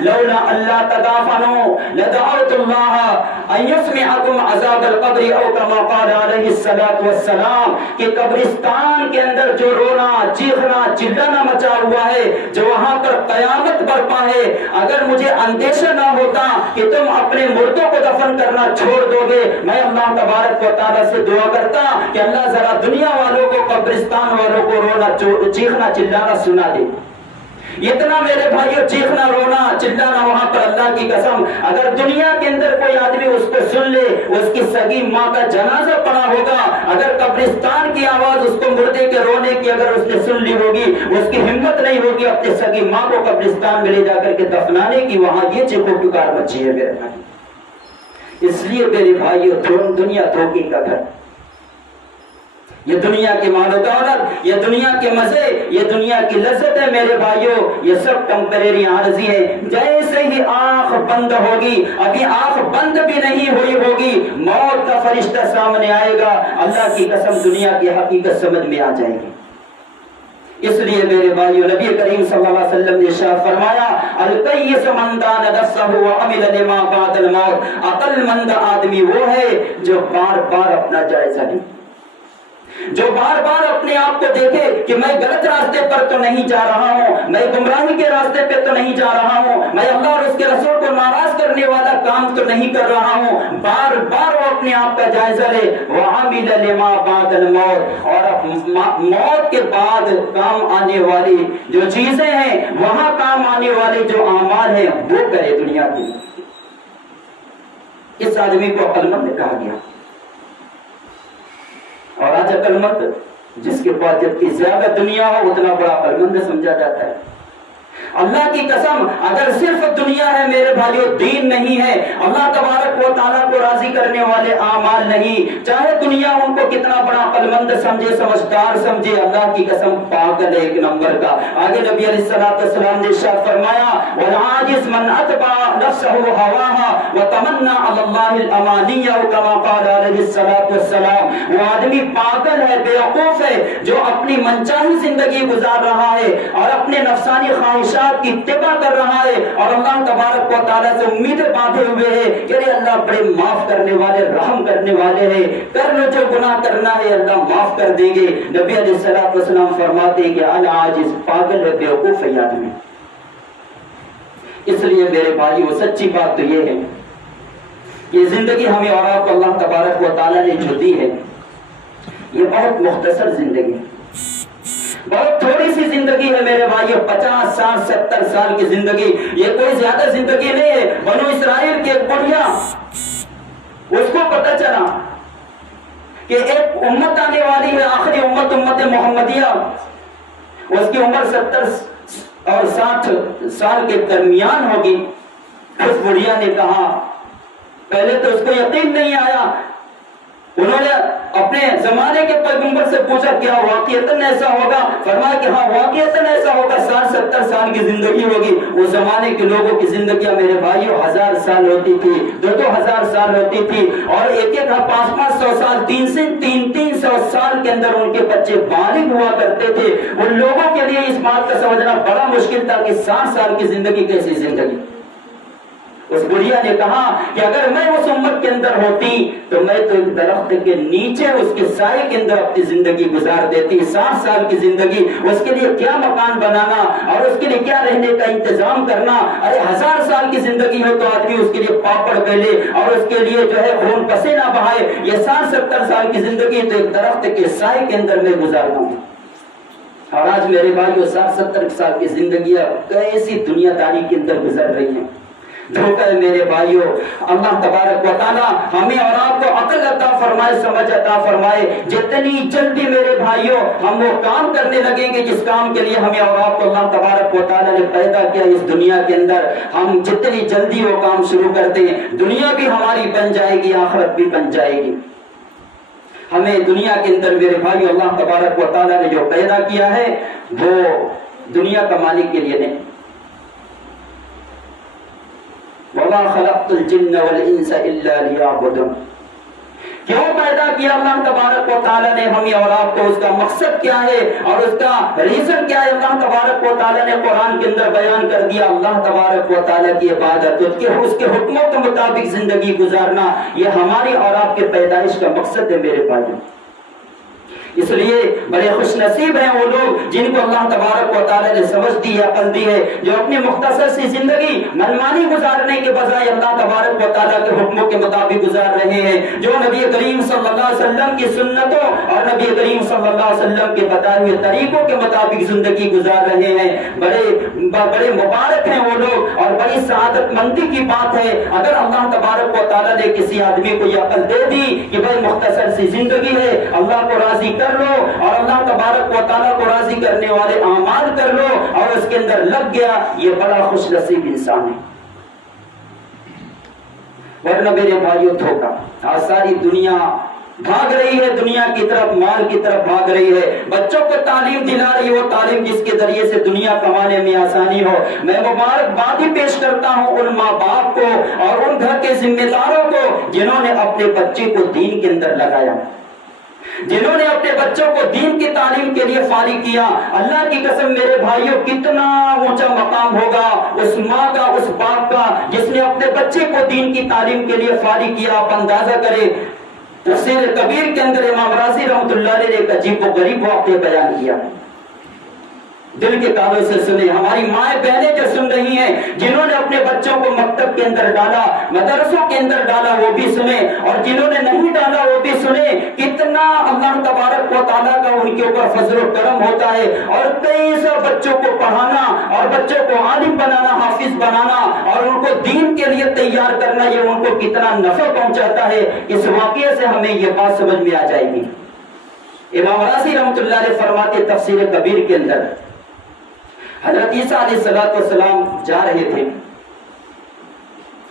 لولا اللہ تدافنوا لدعوت اللہ ان يسمعكم عذاب القبر او كما قال علیہ الصلوۃ والسلام کہ قبرستان کے اندر جو رونا چیخنا چلانا مچا ہوا ہے، جو وہاں پر قیامت برپا ہے، اگر مجھے اندیشہ نہ ہوتا کہ تم اپنے مردوں کو دفن کرنا چھوڑ دو گے، میں اللہ تبارک و تعالیٰ سے دعا کرتا کہ اللہ ذرا دنیا والوں کو قبرستان والوں کو رونا چیخنا چلانا سنا دے۔ اتنا میرے بھائیو چیخنا رونا چلانا وہاں پر اللہ کی قسم اگر دنیا کے اندر کوئی آدمی اس کو سن لے، اس کی سگی ماں کا جنازہ پڑا ہوگا، اگر قبرستان کی آواز اس کو مردے کے رونے کی اگر اس نے سن لی ہوگی، اس کی ہمت نہیں ہوگی اپنی سگی ماں کو قبرستان میں لے جا کر کے دفنانے کی، وہاں یہ چیخو پکار مچی ہے میرے بھائی۔ اس لیے میرے بھائیو دنیا دھوکے کا گھر، یہ دنیا کی مال و دولت، یہ دنیا کے مزے، یہ دنیا کی لذت ہے میرے بھائیو، یہ سب ٹمپریری عارضی ہے۔ جیسے ہی آنکھ بند ہوگی، ابھی آنکھ بند بھی نہیں ہوئی ہوگی، موت کا فرشتہ سامنے آئے گا، اللہ کی قسم دنیا کی حقیقت سمجھ میں آ جائے گی۔ اس لیے میرے بھائیو نبی کریم صلی اللہ علیہ وسلم نے ارشاد فرمایا القیس من دان نفسہ وعمل لما بعد الموت، عقل مند آدمی وہ ہے جو بار بار اپنا جائزہ لے، جو بار بار اپنے آپ کو دیکھے کہ میں غلط راستے پر تو نہیں جا رہا ہوں، میں گمراہی کے راستے پہ تو نہیں جا رہا ہوں، میں اللہ اور اس کے رسول کو ناراض کرنے والا کام تو نہیں کر رہا ہوں، بار بار وہ اپنے آپ کا جائزہ لے۔ وَعَمِلَ لِمَا بَعْدَ الْمَوْتِ، اور موت کے بعد کام آنے والی جو چیزیں ہیں، وہاں کام آنے والے جو اعمال ہیں وہ کرے دنیا کے۔ اس آدمی کو عقل مند کہا گیا، اور آج عقل مند جس کے پاس جتنی زیادہ دنیا ہو اتنا بڑا عقل مند سمجھا جاتا ہے۔ اللہ کی قسم اگر صرف دنیا ہے میرے بھائیو، دین نہیں ہے، اللہ تبارک و تعالیٰ کو راضی کرنے والے اعمال نہیں، چاہے دنیا ان کو کتنا بڑا عقل مند سمجھے، سمجھدار سمجھے، اللہ کی قسم پاگل ہے ایک نمبر کا۔ آگے نبی علیہ الصلوۃ والسلام نے ارشاد فرمایا والعاجز من اتبع نفسه هواها وتمنى على الله الاماني كما قال علیہ الصلوۃ والسلام، وہ آدمی پاگل ہے، بیوقوف ہے جو اپنی منچاہی زندگی گزار رہا ہے اور اپنے نفسانی خواہشات کی اتباع کر رہا ہے، اور اللہ تبارک و تعالیٰ سے امیدیں باندھے ہوئے ہے کہ اللہ بڑے معاف کرنے والے، رحم کرنے والے ہیں، کر لو جو گناہ کرنا ہے اللہ معاف کر دیں گے۔ نبی علیہ الصلوۃ والسلام فرماتے ہیں کہ العاجز پاگل ہے، بیوقوف ہے آدمی۔ اس لیے میرے بھائیو سچی بات تو یہ ہے کہ زندگی ہمیں اور آپ کو اللہ تبارک و تعالیٰ نے جو دی ہے یہ بہت مختصر زندگی ہے، بہت تھوڑی سی زندگی ہے میرے بھائیو، 50 سال 70 سال کی زندگی، یہ کوئی زیادہ زندگی نہیں ہے۔ بنو اسرائیل کی ایک بڑھیا اس کو پتہ چلا کہ ایک امت آنے والی ہے، آخری امت، امت محمدیہ، اس کی عمر 70 اور 60 سال کے درمیان ہوگی۔ اس بڑھیا نے کہا، پہلے تو اس کو یقین نہیں آیا، انہوں نے اپنے زمانے کے پیغمبر سے پوچھا کیا واقعتاً ایسا ہوگا؟ فرمایا کہ ہاں واقعتاً ایسا ہوگا، 60-70 سال کی زندگی ہوگی۔ اس زمانے کے لوگوں کی زندگیاں میرے بھائیو 1000 سال ہوتی تھی، 2-2 سال ہوتی تھی، اور ایک 500 سال، 300 سال کے اندر ان کے بچے بالغ ہوا کرتے تھے۔ ان لوگوں کے لیے اس بات کا سمجھنا بڑا مشکل تھا کہ 60 سال کی زندگی کیسی زندگی۔ اس بڑھیا نے کہا کہ اگر میں اس امت کے اندر ہوتی تو میں تو ایک درخت کے نیچے اس کے سائے کے اندر اپنی زندگی گزار دیتی۔ 60 سال کی زندگی، اس کے لیے کیا مکان بنانا اور اس کے لیے کیا رہنے کا انتظام کرنا، ارے 1000 سال کی زندگی ہو تو آدمی اس کے لیے پاپڑ بیلے اور اس کے لیے جو ہے خون پسینہ بہائے، یہ 60-70 سال کی زندگی تو ایک درخت کے سائے کے اندر میں گزارتا ہوں۔ اور آج میرے بھائیو 60-70 سال کی زندگیاں کیسی دنیا داری کے اندر گزر رہی ہیں۔ دھوکہ ہے میرے بھائیو، اللہ تبارک و تعالی ہمیں اور آپ کو عقل عطا فرمائے، سمجھ عطا فرمائے۔ جتنی جلدی میرے بھائیو ہم وہ کام کرنے لگیں گے جس کام کے لیے ہمیں اور آپ کو اللہ تبارک و تعالی نے پیدا کیا اس دنیا کے اندر، ہم جتنی جلدی وہ کام شروع کرتے ہیں دنیا بھی ہماری بن جائے گی، آخرت بھی بن جائے گی۔ ہمیں دنیا کے اندر میرے بھائیو اللہ تبارک و تعالی نے جو پیدا کیا ہے وہ دنیا کمانے کے لیے نہیں۔ وَمَا خَلَقْتُ الْجِنَّ وَالْإِنسَ إِلَّا لِيَعْبُدُونِ، کیوں پیدا کیا اللہ تبارک و تعالیٰ نے ہمیں اور آپ کو، اس کا مقصد کیا ہے اور اس کا ریزن کیا ہے؟ اللہ تبارک و تعالیٰ نے قرآن کے اندر بیان کر دیا اللہ تبارک و تعالیٰ کی عبادت اس کے حکموں کے مطابق زندگی گزارنا، یہ ہماری اور آپ کے پیدائش کا مقصد ہے میرے بھائیوں۔ اس لیے بڑے خوش نصیب ہیں وہ لوگ جن کو اللہ تبارک و تعالیٰ نے سمجھ دی ہے، عقل دی ہے، جو اپنی مختصر سی زندگی منمانی گزارنے کے بجائے اللہ تبارک و تعالیٰ کے حکموں کے مطابق گزار رہے ہیں، جو نبی کریم صلی اللہ علیہ وسلم کی سنتوں اور نبی کریم صلی اللہ علیہ وسلم کے بتائے ہوئے طریقوں کے مطابق زندگی گزار رہے ہیں۔ بڑے مبارک ہیں وہ لوگ، اور بڑی سعادت مندی کی بات ہے اگر اللہ تبارک و تعالیٰ نے کسی آدمی کو یہ عقل دے دی کہ بھائی مختصر سی زندگی ہے، اللہ کو راضی کر لو اور اللہ تبارک و تعالیٰ کو راضی کرنے والے اعمال کر لو، اور اس کے اندر لگ گیا، یہ بڑا خوش نصیب انسان ہے۔ ورنہ میرے بھائیوں دھوکا، آج ساری دنیا بھاگ رہی ہے، دنیا کی طرف، مال کی طرف بھاگ رہی ہے، بچوں کو تعلیم دلا رہی ہے، وہ تعلیم جس کے ذریعے سے دنیا کمانے میں آسانی ہو۔ میں مبارکبادی پیش کرتا ہوں ان ماں باپ کو اور ان گھر کے ذمہ داروں کو جنہوں نے اپنے بچے کو دین کے اندر لگایا، جنہوں نے اپنے بچوں کو دین کی تعلیم کے لیے فارغ کیا۔ اللہ کی قسم میرے بھائیوں، کتنا اونچا مقام ہوگا اس ماں کا، اس باپ کا جس نے اپنے بچے کو دین کی تعلیم کے لیے فارغ کیا۔ آپ اندازہ کریں، تفسیر کبیر کے اندر امام رازی رحمۃ اللہ علیہ نے ایک عجیب و غریب واقعہ بیان کیا، دل کے کانوں سے سنے۔ ہماری مائیں بہنیں جو سن رہی ہیں، جنہوں نے اپنے بچوں کو مکتب کے اندر ڈالا، مدرسوں کے اندر ڈالا، وہ بھی سنے، اور جنہوں نے نہیں ڈالا وہ بھی سنے، کتنا اللہ تبارک و تعالیٰ کا ان کے اوپر فضل و کرم ہوتا ہے، اور کئی سو بچوں کو پڑھانا اور بچوں کو عالم بنانا، حافظ بنانا اور ان کو دین کے لیے تیار کرنا، یہ ان کو کتنا نفع پہنچاتا ہے۔ اس واقعے سے ہمیں یہ بات سمجھ میں آ جائے گی۔ امام رازی رحمۃ اللہ علیہ فرماتے تفسیر کبیر کے اندر، حضرت عیسیٰ علیہ السلام جا رہے تھے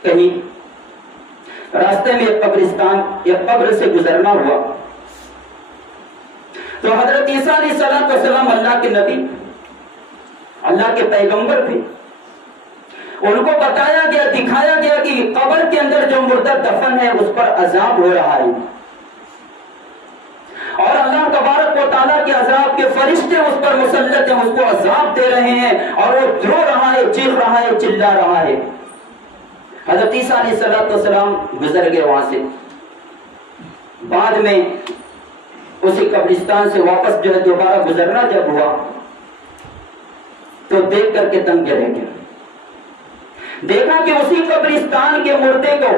کہیں، راستے میں ایک قبرستان، ایک قبر سے گزرنا ہوا، تو حضرت عیسیٰ علیہ السلام اللہ کے نبی، اللہ کے پیغمبر تھے، ان کو بتایا گیا، دکھایا گیا کہ قبر کے اندر جو مردہ دفن ہے اس پر عذاب ہو رہا ہے، اور اللہ تبارک و تعالیٰ کے عذاب کے فرشتے اس پر مسلط ہیں، اس کو عذاب دے رہے ہیں، اور وہ رو رہا ہے، چیخ رہا ہے، چلا رہا ہے۔ حضرت عیسیٰ علیہ السلام گزر گئے وہاں سے، بعد میں اسی قبرستان سے واپس جو ہے دوبارہ گزرنا جب ہوا تو دیکھ کر کے دنگ رہ گئے، دیکھا کہ اسی قبرستان کے مردے کو،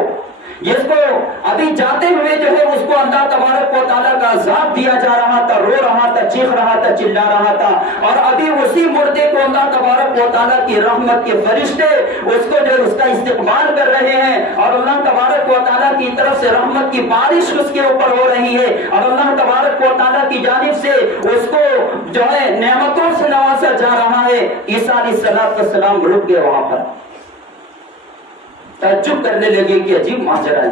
جس کو ابھی جاتے ہوئے جو ہے اس کو اللہ تبارک و تعالیٰ کا عذاب دیا جا رہا تھا، رو رہا تھا، چیخ رہا تھا، چلا رہا تھا، اور ابھی اسی مردے کو اللہ تبارک و تعالیٰ کی رحمت کے فرشتے اس کو جو اس کا استقبال کر رہے ہیں، اور اللہ تبارک و تعالیٰ کی طرف سے رحمت کی بارش اس کے اوپر ہو رہی ہے، اور اللہ تبارک و تعالیٰ کی جانب سے اس کو جو ہے نعمتوں سے نوازا جا رہا ہے۔ عیسیٰ علیہ السلام رک گئے وہاں پر، تعجب کرنے لگے کہ عجیب ماجرا ہے،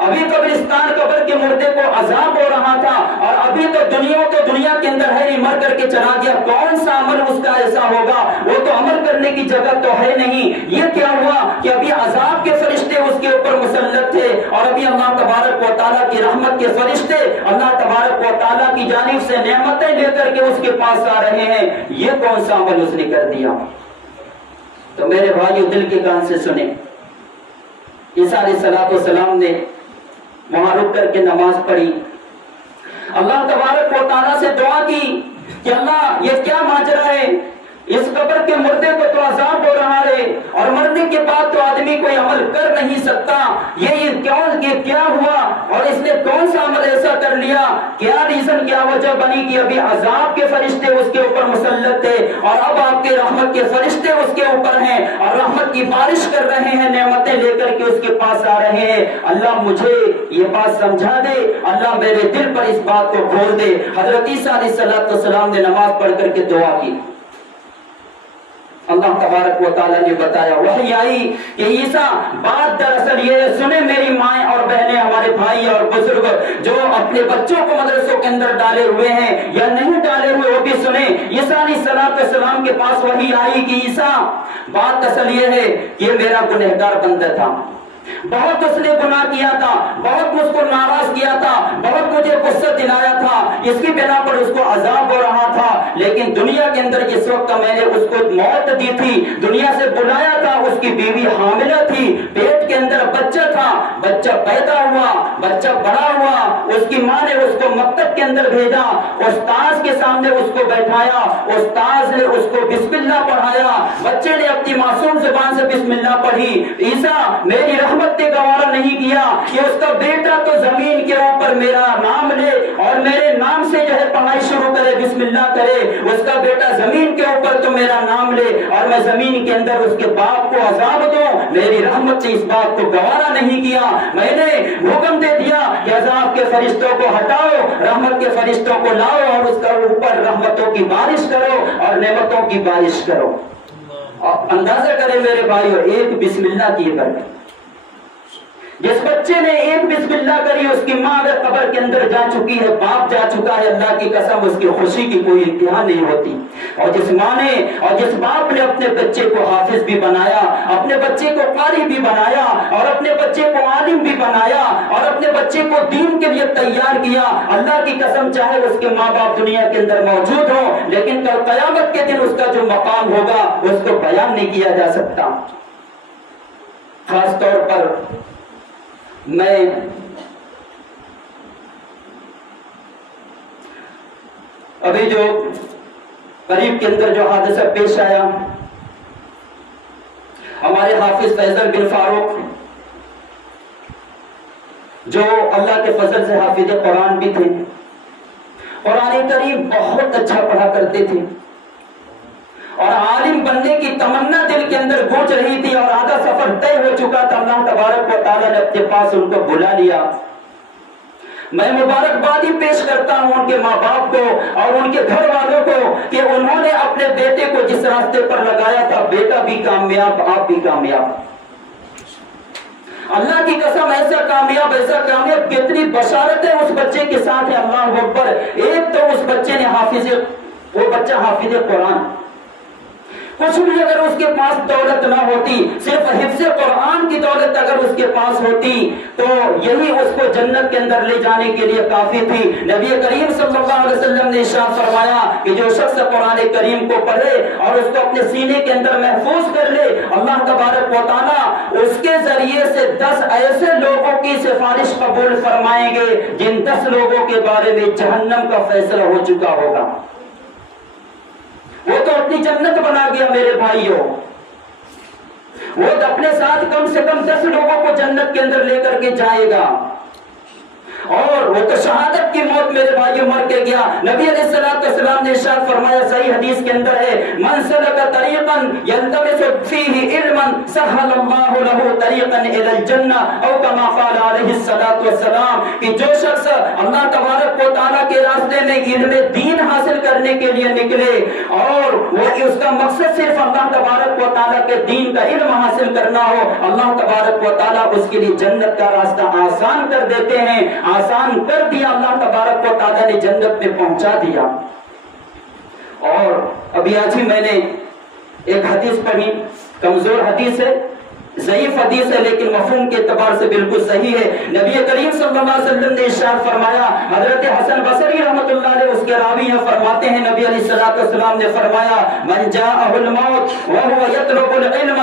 ابھی قبرستان قبر کے مردے کو عذاب ہو رہا تھا، اور ابھی تو دنیا کے اندر ہے نہیں، مر کر کے چلا گیا، کون سا عمل اس کا ایسا ہوگا، وہ تو عمل کرنے کی جگہ تو ہے نہیں۔ یہ کیا ہوا کہ ابھی عذاب کے فرشتے اس کے اوپر مسلط تھے، اور ابھی اللہ تبارک و تعالیٰ کی رحمت کے فرشتے اللہ تبارک و تعالیٰ کی جانب سے نعمتیں لے کر کے اس کے پاس آ رہے ہیں، یہ کون سا عمل اس نے کر دیا؟ تو میرے بھائیو دل کے کان سے سنیں، عیسیٰ علیہ السلام نے وہاں رک کر کے نماز پڑھی، اللہ تبارک و تعالیٰ سے دعا کی کہ اللہ یہ کیا ماجرا ہے، اس قبر کے مردے کو تو عذاب ہو رہا ہے، اور مرنے کے بعد تو آدمی کوئی عمل کر نہیں سکتا، یہ کیا ہوا، اور اس نے کون سا عمل ایسا کر لیا، کیا ریزن، کیا وجہ بنی کہ ابھی عذاب کے فرشتے اس کے اوپر مسلط تھے، اور اب آپ کے رحمت کے فرشتے اس کے اوپر ہیں، اور رحمت کی بارش کر رہے ہیں، نعمتیں لے کر کے اس کے پاس آ رہے ہیں۔ اللہ مجھے یہ بات سمجھا دے، اللہ میرے دل پر اس بات کو کھول دے۔ حضرت عیسیٰ علیہ السلام نے نماز پڑھ کر کے دعا کی، اللہ تبارک و تعالیٰ نے بتایا، وحی آئی کہ عیسیٰ بات دراصل یہ ہے، سنیں میری مائیں اور بہنیں، ہمارے بھائی اور بزرگ جو اپنے بچوں کو مدرسوں کے اندر ڈالے ہوئے ہیں یا نہیں ڈالے ہوئے وہ بھی سنیں۔ عیسیٰ علیہ السلام کے پاس وحی آئی کہ عیسیٰ بات اصل یہ ہے کہ یہ میرا گنہگار بندہ تھا، بہت اس نے گناہ کیا تھا، بہت مجھ کو ناراض کیا تھا، بہت مجھے غصہ دلایا تھا، اس کی بنا پر اس کو عذاب ہو رہا تھا، لیکن دنیا کے اندر جس وقت میں نے اس کو موت دی تھی، دنیا سے بلایا تھا، اس کی بیوی حاملہ تھی، پیٹ کے اندر بچہ تھا، بچہ پیدا ہوا، بچہ بڑا ہوا، اس کی ماں نے اس کو مکتب کے اندر بھیجا، استاذ کے سامنے اس کو بیٹھایا، استاذ نے اس کو بسم اللہ پڑھایا، بچے نے اپنی معصوم زبان سے بسم اللہ پڑھی۔ عیسیٰ میری رحمت نے گوارا نہیں کیا کہ اس کا بیٹا تو زمین کے اوپر میرا نام لے اور میرے نام سے جو ہے پڑھائی شروع کرے، بسم اللہ کرے، اس کا بیٹا زمین کے اوپر تو میرا نام لے اور میں زمین کے اندر اس کے باپ کو عذاب دوں، میری رحمت نے اس بات کو گوارا نہیں کیا۔ میں نے حکم دے دیا کہ عذاب کے فرشتوں کو ہٹاؤ، رحمت کے فرشتوں کو لاؤ اور اس کے اوپر رحمتوں کی بارش کرو اور نعمتوں کی بارش کرو۔ اور اندازہ کرے میرے بھائیو، ایک بسم اللہ کیے کر کے جس بچے نے ایک بسم اللہ کری، اس کی ماں اگر قبر کے اندر جا چکی ہے، باپ جا چکا ہے، اللہ کی قسم اس کی خوشی کی کوئی انتہا نہیں ہوتی۔ اور جس ماں نے اور جس باپ نے اپنے بچے کو حافظ بھی بنایا، اپنے بچے کو قاری بھی بنایا اور اپنے بچے کو عالم بھی بنایا اور اپنے بچے کو دین کے لیے تیار کیا، اللہ کی قسم چاہے اس کے ماں باپ دنیا کے اندر موجود ہوں، لیکن کل قیامت کے دن اس کا جو مقام ہوگا اس کو بیان نہیں کیا جا سکتا۔ خاص طور پر میں ابھی جو قریب کے اندر جو حادثہ پیش آیا، ہمارے حافظ فیصل بن فاروق جو اللہ کے فضل سے حافظ قرآن بھی تھے، قرآن کریم بہت اچھا پڑھا کرتے تھے اور عالم بننے کی تمنا دل کے اندر گونج رہی تھی اور آدھا سفر طے ہو چکا تھا، اللہ تبارک و تعالیٰ نے اپنے پاس ان کو بلا لیا۔ میں مبارکبادی پیش کرتا ہوں ان کے ماں باپ کو اور ان کے گھر والوں کو کہ انہوں نے اپنے بیٹے کو جس راستے پر لگایا تھا، بیٹا بھی کامیاب، آپ بھی کامیاب۔ اللہ کی قسم ایسا کامیاب، کتنی بشارتیں اس بچے کے ساتھ ہیں، اللہ اکبر۔ ایک تو اس بچے نے وہ بچہ حافظ قرآن، کچھ بھی اگر اس کے پاس دولت نہ ہوتی، صرف حفظ قرآن کی دولت اگر اس کے پاس ہوتی تو یہی اس کو جنت کے اندر لے جانے کے لیے کافی تھی۔ نبی کریم صلی اللہ علیہ وسلم نے ارشاد فرمایا کہ جو شخص قرآن کریم کو پڑھے اور اس کو اپنے سینے کے اندر محفوظ کر لے، اللہ تبارک و تعالیٰ اس کے ذریعے سے 10 ایسے لوگوں کی سفارش قبول فرمائیں گے جن 10 لوگوں کے بارے میں جہنم کا فیصلہ ہو چکا ہوگا۔ وہ تو اپنی جنت بنا گیا میرے بھائیوں، وہ اپنے ساتھ کم سے کم 10 لوگوں کو جنت کے اندر لے کر کے جائے گا، اور وہ تو شہادت کی موت میرے بھائیوں مر کے گیا۔ نبی علیہ الصلوۃ والسلام نے ارشاد فرمایا، صحیح حدیث کے اندر ہے، من سلک طریقا یلتمس فیہ علما سہل اللہ لہ طریقا الی الجنہ، او کما قال علیہ الصلوۃ والسلام، کہ جو شخص اللہ تبارک و تعالیٰ کے راستے میں علم دین حاصل کرنے کے لیے نکلے اور وہ اس کا مقصد صرف اللہ تبارک و تعالیٰ کے دین کا علم حاصل کرنا ہو، اللہ تبارک و تعالیٰ اس کے لیے جنت کا راستہ آسان کر دیتے ہیں، آسان کر دیا، اللہ تبارک و تعالیٰ نے جنت میں پہنچا دیا۔ اور ابھی آج ہی میں نے ایک حدیث پڑھی، کمزور حدیث ہے، ضعیف حدیث ہے، لیکن مفہوم کے اعتبار سے بالکل صحیح ہے۔ نبی کریم صلی اللہ علیہ وسلم نے ارشاد فرمایا، حضرت حسن بصری رحمۃ اللہ علیہ اس کے راوی ہیں، فرماتے ہیں نبی علیہ الصلوۃ والسلام نے فرمایا، من جاءه الموت وهو يطلب العلم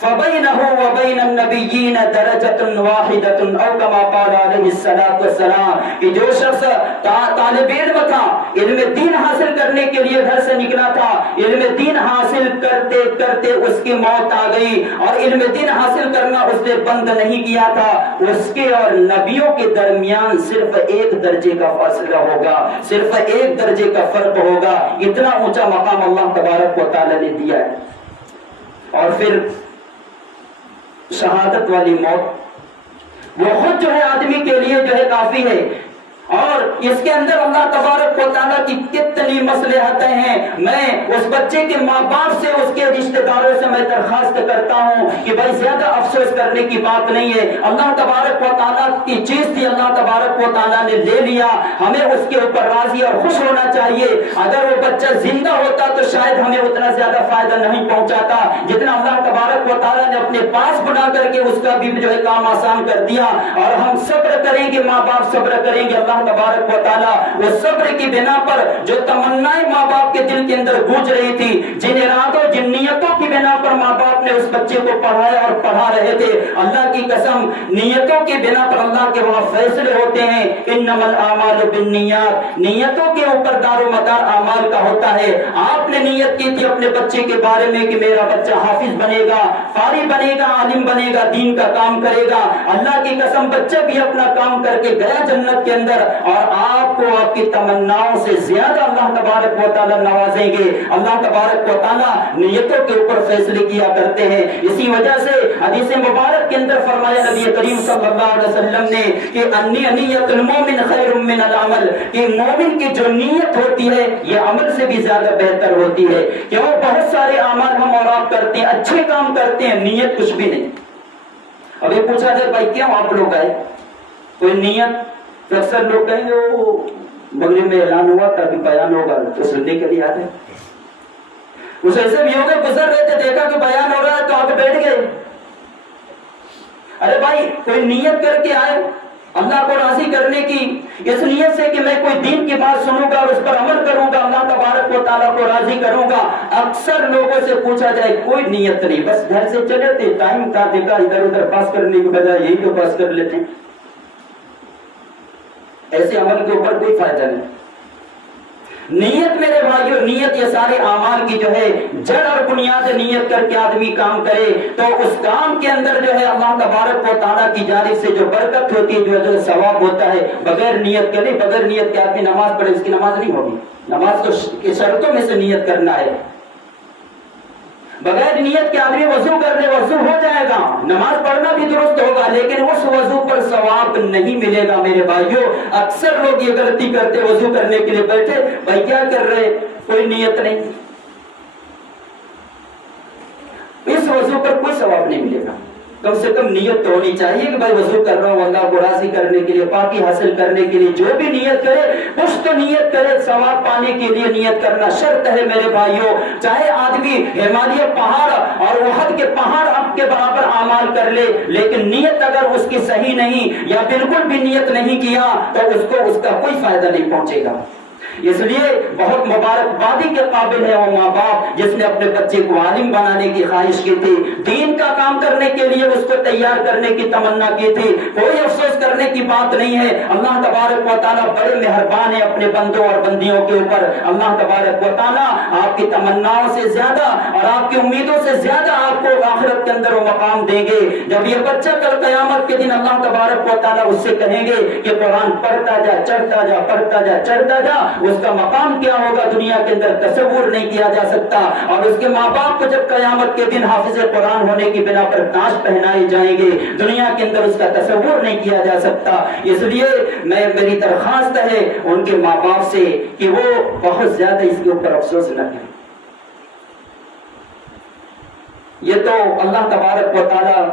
فبينه وبين النبيين درجة واحدة، او كما قال علیہ الصلوۃ والسلام، کہ جو شخص طالب علم تھا، علم دین حاصل کرنے کے لیے گھر سے نکلا تھا، علم دین حاصل کرتے کرتے اس کی موت آ گئی اور علم دین حاصل کرنا اس نے بند نہیں کیا تھا، اس کے اور نبیوں کے درمیان صرف 1 درجے کا فاصلہ ہوگا، صرف 1 درجے کا فرق ہوگا۔ اتنا اونچا مقام اللہ تبارک و تعالی نے دیا ہے۔ اور پھر شہادت والی موت، وہ خود جو ہے آدمی کے لیے جو ہے کافی ہے۔ اور اس کے اندر اللہ تبارک و تعالیٰ کی کتنی مصلحتیں ہیں. میں اس بچے کے ماں باپ سے، اس کے رشتہ داروں سے میں درخواست کرتا ہوں کہ بھائی زیادہ افسوس کرنے کی بات نہیں ہے. اللہ تبارک و تعالیٰ کی چیز تھی، اللہ تبارک و تعالیٰ نے لے لیا، ہمیں اس کے اوپر راضی اور خوش ہونا چاہیے. اگر وہ بچہ زندہ ہوتا تو شاید ہمیں اتنا زیادہ فائدہ نہیں پہنچاتا جتنا اللہ تبارک و تعالیٰ نے اپنے پاس بنا کر کے اس کا بھی جو ہے کام آسان کر دیا. اور ہم صبر کریں گے، ماں باپ صبر کریں گے، اللہ تبارک و تعالیٰ وہ صبر کی بنا پر جو تمنائیں ماں باپ کے دل کے اندر گونج رہی تھی، جن ارادوں جن نیتوں کی بنا پر ماں باپ نے اس بچے کو پڑھایا اور پڑھا رہے تھے، اللہ کی قسم نیتوں کی بنا پر اللہ کے وہاں فیصلے ہوتے ہیں. انما الاعمال بالنیات، نیتوں کے اوپر دار و مدار اعمال کا ہوتا ہے. آپ نے نیت کی تھی اپنے بچے کے بارے میں کہ میرا بچہ حافظ بنے گا، قاری بنے گا، عالم بنے گا، دین کا کام کرے گا. اللہ کی قسم بچہ بھی اپنا کام کر کے گیا جنت کے اندر، اور آپ کو آپ کی تمناؤں سے زیادہ اللہ تبارک و تعالیٰ نوازیں گے. اللہ تبارک و تعالیٰ نیتوں کے اوپر فیصلے کیا کرتے ہیں. اسی وجہ سے حدیث مبارک کے اندر فرمایا نبی کریم صلی اللہ علیہ وسلم نے کہ نیت المومن خیر من العمل، کہ مومن کی جو نیت ہوتی ہے یہ عمل سے بھی زیادہ بہتر ہوتی ہے. کیوں؟ بہت سارے اعمال ہم اور آپ کرتے ہیں، اچھے کام کرتے ہیں، نیت کچھ بھی نہیں. اب یہ پوچھا جائے بھائی کیوں آپ لوگ آئے، کوئی نیت؟ تو اکثر لوگ کہیں گے وہ مغرب میں اعلان ہوا تھا کہ بیان ہوگا تو سننے کے لیے آتے. کچھ ایسے بھی ہو گئے گزر رہے تھے، دیکھا کہ بیان ہو رہا ہے تو آپ بیٹھ گئے. ارے بھائی کوئی نیت کر کے آئے اللہ کو راضی کرنے کی، اس نیت سے کہ میں کوئی دین کی بات سنوں گا اور اس پر عمل کروں گا، اللہ تبارک و تعالیٰ کو راضی کروں گا. اکثر لوگوں سے پوچھا جائے کوئی نیت نہیں، بس گھر سے چلے تھے، ٹائم تھا، دیکھا ادھر ادھر پاس کرنے کے بجائے یہی تو پاس کر لیتے ہیں. ایسے عمل کے اوپر کوئی فائدہ نہیں. نیت میرے بھائیو، نیت یہ سارے اعمال کی جو ہے جڑ اور بنیاد. نیت کر کے آدمی کام کرے تو اس کام کے اندر جو ہے اللہ تبارک و تعالیٰ کی جانب سے جو برکت ہوتی ہے، جو ثواب ہوتا ہے. بغیر نیت کے نہیں، بغیر نیت کے آدمی نماز پڑھے اس کی نماز نہیں ہوگی. نماز تو شرطوں میں سے نیت کرنا ہے. بغیر نیت کے آدمی وضو کر لے، وضو ہو جائے گا، نماز پڑھنا بھی درست ہوگا، لیکن اس وضو پر ثواب نہیں ملے گا. میرے بھائیو اکثر لوگ یہ غلطی کرتے، وضو کرنے کے لیے بیٹھے، بھائی کیا کر رہے، کوئی نیت نہیں، اس وضو پر کوئی ثواب نہیں ملے گا. کم سے کم نیت تو ہونی چاہیے کہ بھائی وضو کر رہا ہوں اللہ کو راضی کرنے کے لیے، پاکی حاصل کرنے کے لیے. جو بھی نیت کرے کچھ تو نیت کرے، ثواب پانے کے لیے نیت کرنا شرط ہے میرے بھائیوں. چاہے آدمی ہمالیہ پہاڑ اور احد کے پہاڑ اب کے برابر اعمال کر لے، لیکن نیت اگر اس کی صحیح نہیں یا بالکل بھی نیت نہیں کیا تو اس کو اس کا کوئی فائدہ نہیں پہنچے گا. اس لیے بہت مبارکبادی کے قابل ہے وہ ماں باپ جس نے اپنے بچے کو عالم بنانے کی خواہش کی تھی، دین کا کام کرنے کے لیے اس کو تیار کرنے کی تمنا کی تھی. کوئی افسوس کرنے کی بات نہیں ہے. اللہ تبارک و تعالیٰ بڑے مہربان ہے اپنے بندوں اور بندیوں کے اوپر. اللہ تبارک و تعالیٰ آپ کی تمناؤں سے زیادہ اور آپ کی امیدوں سے زیادہ آپ کو آخرت کے اندر وہ مقام دیں گے. جب یہ بچہ کل قیامت کے دن اللہ تبارک و تعالیٰ اس سے کہیں گے کہ قرآن پڑھتا جا، چڑھتا جا، پڑھتا جا، چڑھتا جا، اس کا مقام کیا ہوگا دنیا کے اندر تصور نہیں کیا جا سکتا. اور اس کے ماں باپ کو جب قیامت کے دن حافظ قرآن ہونے کی بنا پر تاج پہنائے جائیں گے، دنیا کے اندر اس کا تصور نہیں کیا جا سکتا. اس لیے میری درخواست ہے ان کے ماں باپ سے کہ وہ بہت زیادہ اس کے اوپر افسوس نہ کریں. یہ تو اللہ تبارک و تعالیٰ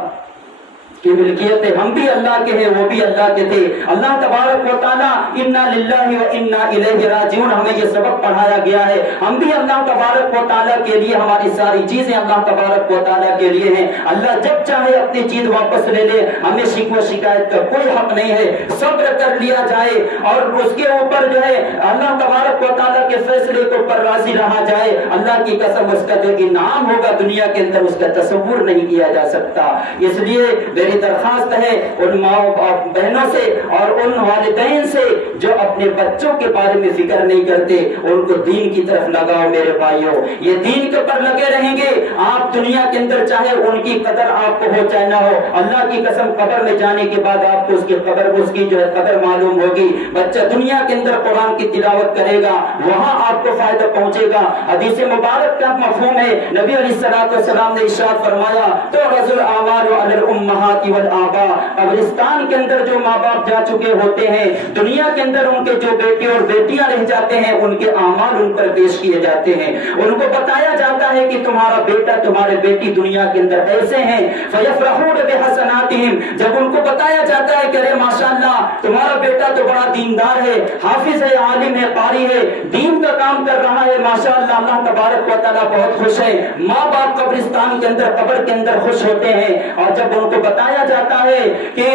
کی ملکیت ہے، ہم بھی اللہ کے ہیں، وہ بھی اللہ کے تھے. اللہ تبارک و تعالیٰ انا للہ و انا الیہ راجعون ہمیں یہ سبق پڑھایا گیا ہے. ہم بھی اللہ تبارک و تعالیٰ کے لیے، ہماری ساری چیزیں اللہ تبارک و تعالیٰ کے لیے ہیں. اللہ جب چاہے اپنی چیز واپس لے لے، ہمیں شکوہ شکایت کا کوئی حق نہیں ہے. صبر کر لیا جائے اور اس کے اوپر جو ہے اللہ تبارک و تعالیٰ کے فیصلے کے اوپر راضی رہا جائے. اللہ کی قسم اس کا جو انعام ہوگا دنیا کے اندر اس کا تصور نہیں کیا جا سکتا. اس لیے میری درخواست ہے ان ماں باپ بہنوں سے اور ان والدین سے جو اپنے بچوں کے بارے میں فکر نہیں کرتے، ان کو دین کی طرف لگاؤ میرے بھائیوں. یہ دین کے اوپر لگے رہیں گے آپ دنیا کے اندر، چاہے ان کی قدر آپ کو ہو چاہے نہ ہو. اللہ کی قسم قبر میں جانے کے بعد آپ کو اس کی قبر، اس کی جو ہے قدر معلوم ہوگی. بچہ دنیا کے اندر قرآن کی تلاوت کرے گا، وہاں آپ کو فائدہ پہنچے گا. حدیث مبارک کا مفہوم ہے، نبی علیہ الصلوۃ والسلام نے ارشاد فرمایا تو رسول اعمال علی الامہات الاموات والآباء، قبرستان کے اندر جو ماں باپ جا چکے ہوتے ہیں، دنیا کے اندر ان کے جو بیٹے اور بیٹیاں رہ جاتے ہیں، ان کے اعمال ان پر پیش کیے جاتے ہیں، ان کو بتایا جاتا ہے کہ تمہارا بیٹا تمہارے بیٹی دنیا کے اندر ایسے ہیں، فیفرحون بحسناتہم، جب ان کو بتایا جاتا ہے کہ ارے ماشاءاللہ تمہارا بیٹا تو بڑا دیندار ہے، حافظ ہے، عالم ہے، قاری ہے، دین کا کام کر رہا ہے، ماشاءاللہ اللہ تبارک و تعالیٰ بہت خوش ہے، ماں باپ قبرستان کے اندر قبر کے اندر خوش ہوتے ہیں، اور جب ان کو بتایا جاتا ہے کہ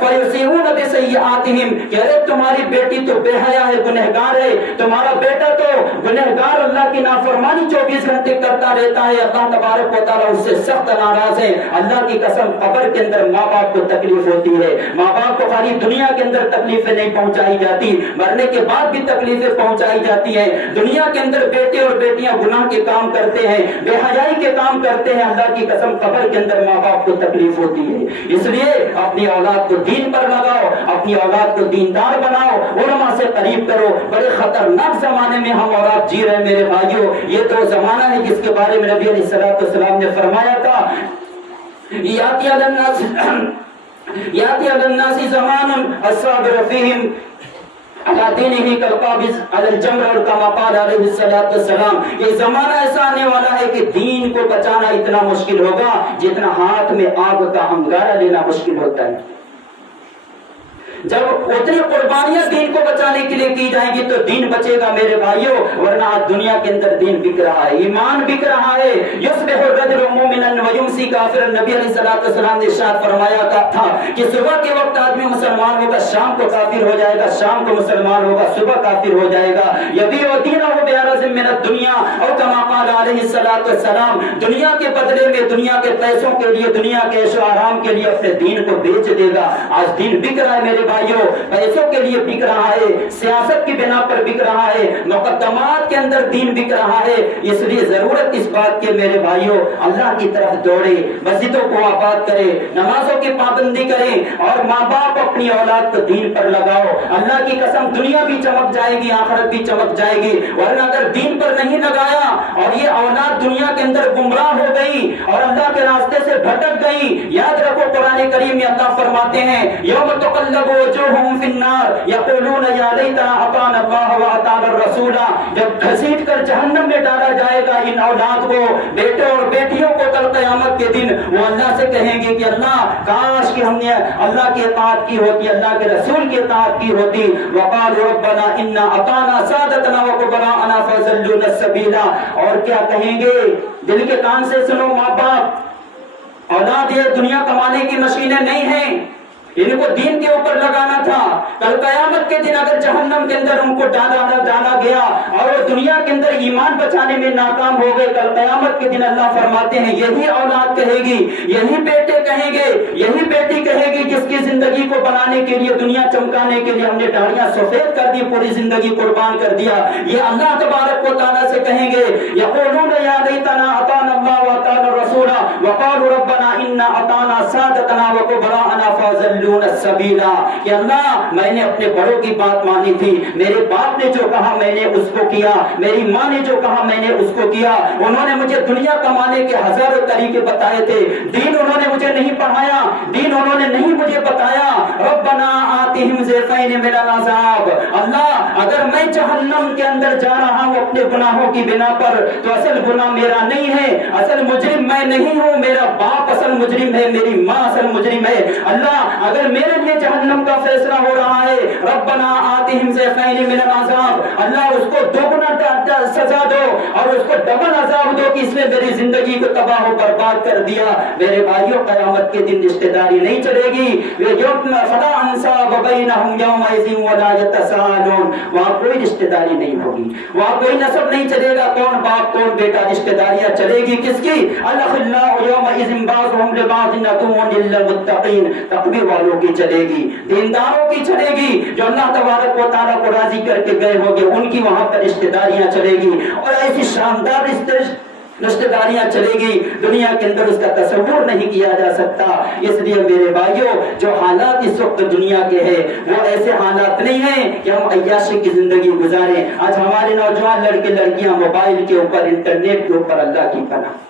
فیصیحون بسیئاتہم، کہ ارے تمہاری بیٹی تو بے حیا ہے، گنہگار ہے، تمہارا بیٹا تو گنہگار، اللہ کی نافرمانی 24 گھنٹے کرتا رہتا ہے، اللہ تبارک و تعالیٰ اس سے سخت ناراض ہے، اللہ کی قسم قبر کے اندر ماں باپ کو تکلیف ہوتی ہے، ماں باپ کو خالی دنیا کے اندر تکلیفیں نہیں پہنچائی جاتی، مرنے کے بعد بھی تکلیفیں پہنچائی جاتی ہیں، دنیا کے اندر بیٹے اور بیٹیاں گناہ کے کام کرتے ہیں، بے حیائی کے کام کرتے ہیں، اللہ کی قسم قبر کے اندر ماں باپ کو تکلیف ہوتی ہے، اس لیے اپنی اولاد کو دین پر لگاؤ، اپنی اولاد کو دیندار بناؤ، علماء سے قریب کرو، بڑے خطرناک زمانے میں ہم اولاد جی رہے ہیں میرے بھائیوں، یہ تو زمانہ ہے جس کے بارے میں نبی علیہ السلام نے فرمایا تھا، یاتی علی الناس زمان الصابر فیہم علی دینہ کالقابض علی الجمر، اور کما قال علیہ السلام، یہ زمانہ ایسا آنے والا ہے کہ دین کو بچانا اتنا مشکل ہوگا جتنا ہاتھ میں آگ کا انگارہ لینا مشکل ہوتا ہے، جب اتنی قربانیاں دین کو بچانے کے لیے کی جائیں گی تو دین بچے گا میرے بھائیوں، ورنہ آج دنیا کے اندر دین بک رہا ہے، ایمان بک رہا ہے، یصبح الرجل مؤمنا ویمسی کافرا، نبی علیہ السلام نے ارشاد فرمایا تھا کہ صبح کے وقت آدمی مسلمان ہوگا، شام کو کافر ہو جائے گا، شام کو مسلمان ہوگا، صبح کافر ہو جائے گا، یبیع دینہ بعرض من الدنیا، اور کما قال علیہ السلام، دنیا کے بدلے میں دنیا کے پیسوں کے لیے، دنیا کے عیش و آرام کے لیے اپنے دین کو بیچ دے گا، آج دین بک رہا ہے میرے بھائیوں، پیسوں کے لیے بک رہا ہے، سیاست کی بنا پر بک رہا ہے، مقدمات کے اندر دین بک رہا ہے، اس لیے ضرورت اس بات کے میرے بھائیوں اللہ کی طرف دوڑے، مسجدوں کو آباد کرے، نمازوں کی پابندی کریں، اور ماں باپ اپنی اولاد کو دین پر لگاؤ، اللہ کی قسم دنیا بھی چمک جائے گی، آخرت بھی چمک جائے گی، ورنہ اگر دین پر نہیں لگایا اور یہ اولاد دنیا کے اندر گمراہ ہو گئی اور اللہ کے راستے سے بھٹک گئی، یاد رکھو قرآن کریم میں اللہ فرماتے ہیں یوم تقلب وجوہہم فی النار یقولون یا لیتنا اطعنا اللہ واطعنا الرسول، جب گھسیٹ کر جہنم میں ڈالا جائے گا ان اولاد کو، بیٹے اور بیٹیوں کو، کل قیامت کے دن وہ اللہ سے کہیں گے کہ اللہ کاش کہ ہم نے اللہ کی اطاعت کی ہوتی، اللہ کے رسول کی اطاعت کی ہوتی، وقالوا ربنا انا اطعنا سادتنا وكبراءنا فضلونا السبیل، اور کیا کہیں گے، دل کے کان سے سنو ماں باپ، اولاد یہ دنیا کمانے کی مشینیں نہیں ہیں، ان کو دین کے اوپر لگانا تھا، کل قیامت کے دن اگر جہنم کے اندر ان کو ڈالا گیا اور وہ دنیا کے اندر ایمان بچانے میں ناکام ہو گئے، کل قیامت کے دن اللہ فرماتے ہیں یہی اولاد کہے گی، یہی بیٹے کہیں گے، یہی بیٹی کہے گی جس کی زندگی کو بنانے کے لیے، دنیا چمکانے کے لیے ہم نے داڑیاں سفید کر دی، پوری زندگی قربان کر دیا، یہ اللہ تبارک و تعالیٰ سے کہیں گے یقولون یا لیتنا اطعنا اللہ واطعنا الرسول وقالوا ربنا انا اطعنا سادتنا وكبراءنا فضلونا السبیلا، کہ اللہ میں نے اپنے بڑوں کی بات مانی تھی، میرے باپ نے جو کہا میں نے اس کو کیا، میری ماں نے جو کہا میں نے اس کو کیا، انہوں نے مجھے دنیا کمانے کے ہزاروں طریقے بتائے تھے، دین انہوں نے مجھے نہیں پڑھایا، دین انہوں نے نہیں مجھے بتایا، ربنا آتہم ضعفین من العذاب، اللہ اگر میں جہنم کے اندر جا رہا ہوں اپنے گناہوں کی بنا پر تو اصل گناہ میرا نہیں ہے، اصل مجرم میں نہیں ہوں، میرا باپ اصل مجرم ہے، میری ماں اصل مجرم ہے، اللہ اگر میرے لیے جہنم کا فیصلہ ہو رہا ہے، ربنا آتہم ضعفین من العذاب، اللہ اس کو دوگنا سزا دو اور اس کو ڈبل عذاب دو کہ اس نے میری زندگی کو تباہ و برباد کر دیا، میرے بھائیوں قیامت کے دن رشتہ داری نہیں چلے گی، فلا انساب بینہم یومئذ ولا یتساءلون، وہاں کوئی رشتہ داری نہیں ہوگی، وہاں کوئی نسب نہیں چلے گا، کون باپ کون بیٹا، رشتہ داریاں چلے گی کس کی، الاخلاء یومئذ بعضهم لبعض عدو الا المتقین، تقوی والوں کی چلے گی، دینداروں کی چلے گی، جو اللہ تبارک و تعالیٰ کو راضی کر کے گئے ہوں گے ان کی وہاں پر رشتہ داریاں چلے گی، اور ایسی شاندار رشتہ داریاں چلے گی دنیا کے اندر اس کا تصور نہیں کیا جا سکتا، اس لیے میرے بھائیوں جو حالات اس وقت دنیا کے ہیں وہ ایسے حالات نہیں ہیں کہ ہم عیاشی کی زندگی گزاریں، آج ہمارے نوجوان لڑکے لڑکیاں موبائل کے اوپر، انٹرنیٹ کے اوپر اللہ کی پناہ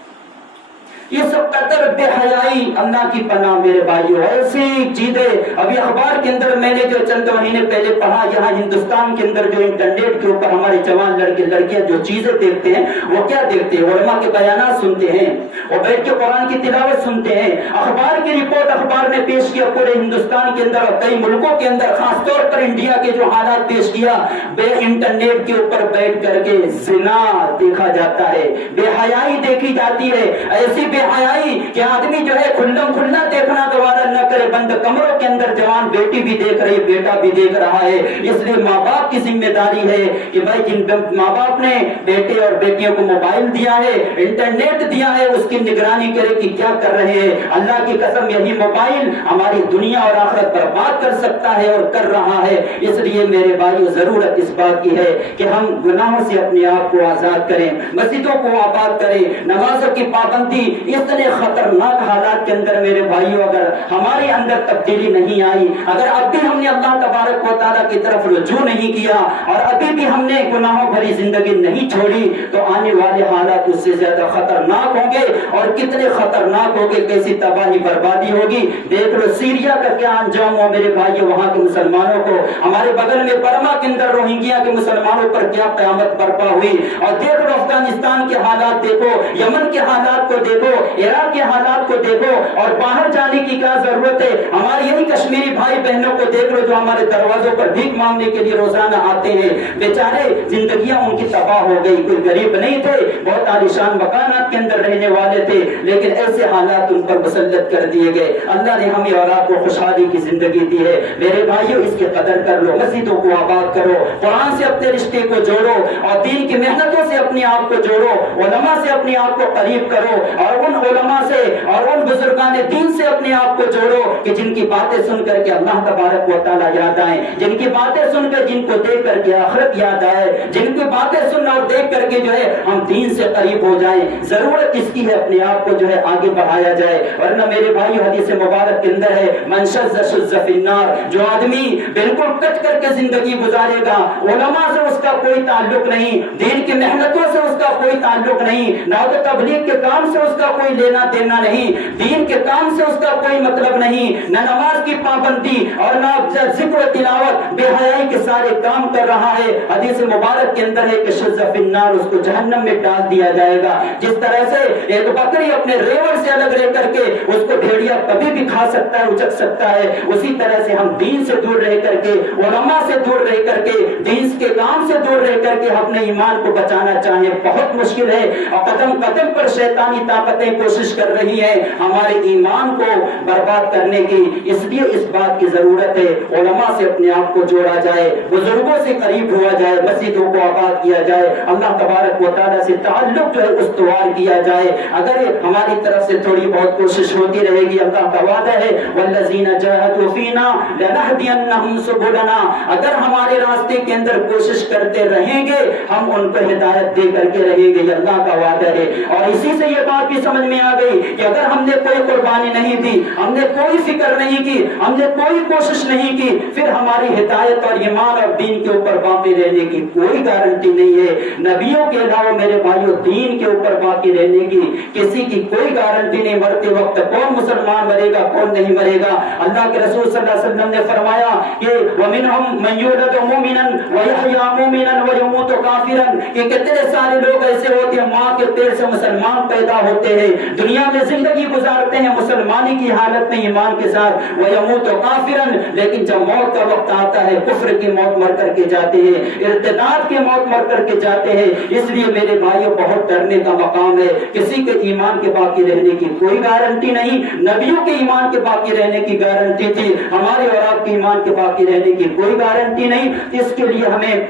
یہ سب قدر بے حیائی اللہ کی پناہ میرے بھائیوں، ایسی چیزیں ابھی اخبار کے اندر میں نے جو چند مہینے پہلے پڑھا، یہاں ہندوستان کے اندر جو انٹرنیٹ کے اوپر ہمارے جوان لڑکے لڑکیاں جو چیزیں دیکھتے ہیں وہ کیا دیکھتے ہیں؟ علماء کے بیانات سنتے ہیں اور بیٹھ کے قرآن کی تلاوت سنتے ہیں، اخبار کی رپورٹ اخبار میں پیش کیا پورے ہندوستان کے اندر اور کئی ملکوں کے اندر، خاص طور پر انڈیا کے جو حالات پیش کیا، بے انٹرنیٹ کے اوپر بیٹھ کر کے زنا دیکھا جاتا ہے، بے حیائی دیکھی جاتی ہے، ایسی بے حیائی کہ آدمی جو ہے کھلم کھلا دیکھنا گوارا نہ کرے، بند کمروں کے اندر جوان بیٹی بھی دیکھ رہی، بیٹا بھی دیکھ رہا ہے۔ اس لیے ماں باپ کی ذمہ داری ہے کہ بھائی جن ماں باپ نے بیٹے اور بیٹیوں کو موبائل دیا ہے، انٹرنیٹ دیا ہے، اس کی نگرانی کرے کہ کیا کر رہے ہیں۔ اللہ کی قسم یہی موبائل ہماری دنیا اور آخرت برباد کر سکتا ہے اور کر رہا ہے۔ اس لیے میرے بھائیو ضرورت اس بات کی ہے کہ ہم گناہوں سے اپنے آپ کو آزاد کریں، مسجدوں کو آباد کریں، نمازوں کی پابندی۔ اتنے خطرناک حالات کے اندر میرے بھائیو اگر ہمارے اندر تبدیلی نہیں آئی، اگر اب بھی ہم نے اللہ تبارک و تعالیٰ کی طرف رجوع نہیں کیا اور ابھی بھی ہم نے گناہوں بھری زندگی نہیں چھوڑی، تو آنے والے حالات اس سے زیادہ خطرناک ہوں گے۔ اور کتنے خطرناک ہوں گے، کیسی تباہی بربادی ہوگی۔ دیکھ لو سیریا کا کیا انجام ہو میرے بھائیو، وہاں کے مسلمانوں کو، ہمارے بغل میں برما کے اندر روہنگیا کے مسلمانوں پر کیا قیامت برپا ہوئی۔ اور دیکھ لو افغانستان کے حالات دیکھو، یمن کے حالات کو دیکھو، عراق کے حالات کو دیکھو، اور باہر جانے کی کیا ضرورت ہے؟ ہمارے یہی کشمیری بھائی بہنوں کو دیکھ لو جو ہمارے دروازوں پر بھیک مانگنے کے لیے روزانہ آتے ہیں، بیچارے زندگیاں ان کی تباہ ہو گئی۔ کوئی غریب نہیں تھے، بہت عالیشان مکانات کے اندر رہنے والے تھے، لیکن ایسے حالات ان پر مسلط کر دیے گئے۔ اللہ نے ہمیں اور آپ کو خوشحالی کی زندگی دی ہے میرے بھائیوں، اس کی قدر کر لو، مسجدوں کو آباد کرو، قرآن سے اپنے رشتے کو جوڑو اور دین کی محنتوں سے اپنے آپ کو جوڑو، علماء سے اپنے آپ کو قریب کرو اور ان علماء سے اور ان بزرگان دین سے اپنے آپ کو جوڑو کہ جن کی باتیں سن کر کے اللہ تبارک و تعالیٰ یاد آئے، جن کی باتیں سن کر جن کو دیکھ کر کے آخرت یاد آئے، جن کی باتیں سن اور دیکھ کر کے جو ہے ہم دین سے قریب ہو جائیں۔ ضرورت اس کی ہے اپنے آپ کو جو ہے آگے بڑھایا جائے، ورنہ میرے بھائی حدیث مبارک کے اندر ہے من شذ شذ فی النار، جو آدمی بالکل کٹ کر کے زندگی گزارے گا، علماء سے اس کا کوئی تعلق نہیں، دین کی محنتوں سے اس کا کوئی تعلق نہیں، نہ تو تبلیغ کے کام سے اس کا کوئی لینا دینا نہیں، دین کے کام سے اس کا کوئی مطلب نہیں، نہ نماز کی پابندی اور نہ ذکر و تلاوت، بے حیائی کے سارے کام کر رہا ہے، حدیث مبارک کے اندر ہے کہ شذ فی النار، اس کو جہنم میں ڈال دیا جائے گا۔ جس طرح سے ایک بکری اپنے ریوڑ سے الگ رہ کر کے اس کو بھیڑیا کبھی بھی کھا سکتا ہے، اچک سکتا ہے، اسی طرح سے ہم دین سے دور رہ کر کے، علماء سے دور رہ کر کے، دین کے کام سے دور رہ کر کے اپنے ایمان کو بچانا چاہیں بہت مشکل ہے، اور قدم قدم پر شیطانی طاقتیں کوشش کر رہی ہیں ہمارے ایمان کو برباد کرنے کی۔ اس لیے اس بات کی ضرورت ہے علماء سے اپنے آپ کو جوڑا جائے، بزرگوں سے قریب ہوا جائے، مسجدوں کو آباد کیا جائے، اللہ تبارک و تعالیٰ سے تعلق جو ہے استوار کیا جائے۔ اگر ہماری طرف سے تھوڑی بہت کوشش ہوتی رہے گی، اللہ کا وعدہ ہے والذین جاہدوا فینا لنہدینہم سبلنا، اگر ہمارے راستے کے اندر کوشش کرتے رہیں گے ہم ان کو ہدایت دے کر کے رہیں گے، یہ اللہ کا وعدہ ہے۔ اور اسی سے یہ بات بھی سمجھ میں آ گئی کہ اگر ہم نے کوئی قربانی نہیں دی، ہم نے کوئی فکر نہیں کی، ہم نے کوئی کوشش نہیں کی، پھر ہماری ہدایت اور ایمان اور دین کے اوپر باقی رہنے کی کوئی گارنٹی نہیں ہے۔ نبیوں کے علاوہ میرے بھائیوں دین کے اوپر باقی رہنے کی کسی کی کوئی گارنٹی نہیں۔ مرتے وقت کون مسلمان مرے گا، کون نہیں مرے گا؟ اللہ کے رسول صلی اللہ علیہ وسلم نے فرمایا کہ وَمِنْهُمْ مَنْ يُولَدُ مُؤْمِنًا وَيَحْيَىٰ مُؤْمِنًا وَيَمُوتُ كَافِرًا، کہ کتنے سارے لوگ ایسے ہوتے ہیں ماں کے پیٹ سے مسلمان پیدا ہوتے ہیں، دنیا میں زندگی گزارتے ہیں مسلمانی کی حالت میں ایمان کے ساتھ، وَيَمُوتُ كَافِرًا، لیکن جب موت کا وقت آتا ہے کفر کی موت مر کر کے جاتے ہیں، ارتداد کی موت مر کر کے جاتے ہیں۔ اس لیے میرے بھائیوں بہت ڈرنے کا مقام ہے، کسی کے ایمان کے باقی رہنے کی کوئی گارنٹی نہیں۔ نبیوں کے ایمان کے باقی رہنے کی گارنٹی تھی، ہمارے اور آپ کے ایمان کے باقی رہنے کی کوئی گارنٹی نہیں۔ اس کے لیے ہمیں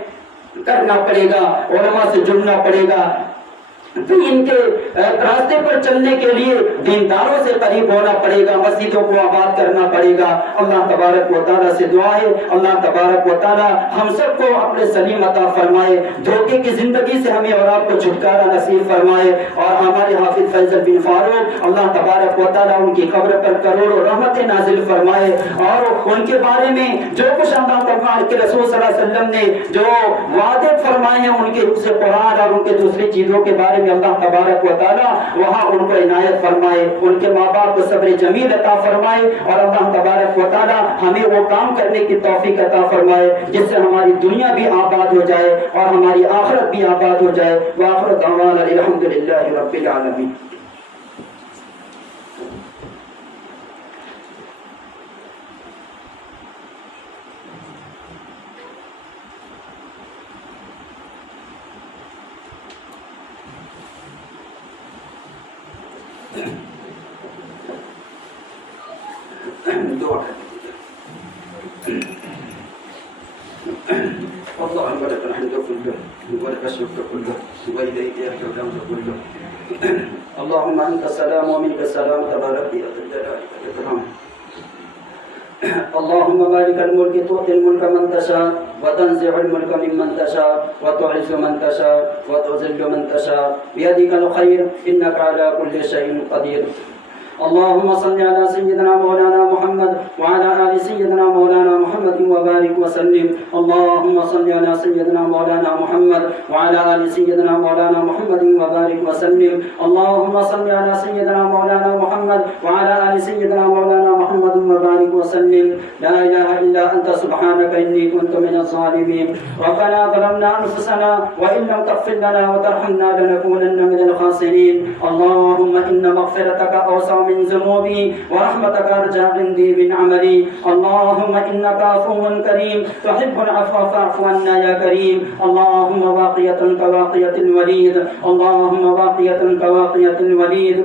کرنا پڑے گا، علماء سے جڑنا پڑے گا، دین کے راستے پر چلنے کے لیے دینداروں سے قریب ہونا پڑے گا، مسجدوں کو آباد کرنا پڑے گا۔ اللہ تبارک و تعالیٰ سے دعا ہے اللہ تبارک و تعالیٰ ہم سب کو اپنے سلیم عطا فرمائے، دھوکے کی زندگی سے ہمیں اور آپ کو چھٹکارا نصیب فرمائے، اور ہمارے حافظ فیصل بن فاروق اللہ تبارک و تعالیٰ ان کی قبر پر کروڑوں رحمتیں نازل فرمائے، اور ان کے بارے میں جو کچھ اللہ تبارک کے رسول صلی اللہ علیہ وسلم نے جو وعدے فرمائے ہیں ان کے قرآن اور ان کے دوسری چیزوں کے بارے میں میں اللہ تبارک و تعالیٰ وہاں ان کو عنایت فرمائے، ان کے ماں باپ کو صبر جمیل عطا فرمائے، اور اللہ تبارک و تعالیٰ ہمیں وہ کام کرنے کی توفیق عطا فرمائے جس سے ہماری دنیا بھی آباد ہو جائے اور ہماری آخرت بھی آباد ہو جائے۔ وآخر دعوانا الحمدللہ رب العالمین۔ دعا اللهم لك الحمد كله ولك الشكر كله وإليك يرجع الأمر كله اللهم أنت السلام ومنك السلام تبارك يا ذا الجلال والإكرام اللهم بارك الملك تؤتي الملك من تشاء وتنزع الملك ممن تشاء وتعز من تشاء وتذل من تشاء بيدك الخير إنك على كل شيء قدير اللهم صل على سيدنا مولانا محمد وعلى آل سيدنا مولانا محمد وبارك وسلم اللهم صل على سيدنا مولانا محمد وعلى آل سيدنا مولانا محمد وبارك وسلم اللهم صل على سيدنا مولانا محمد وعلى آل سيدنا مولانا محمد وبارك وسلم لا إله إلا أنت سبحانك إني كنت من الظالمين ربنا ظلمنا أنفسنا وإن لم تغفر لنا وترحمنا لنكونن من الخاسرين اللهم إن مغفرتك أوسع من ذنوبي ورحمتك أرجى عندي من عملي اللهم إنك عفو كريم تحب العفو فاعف عنا يا كريم اللهم واقية كواقية الوليد اللهم واقية كواقية الوليد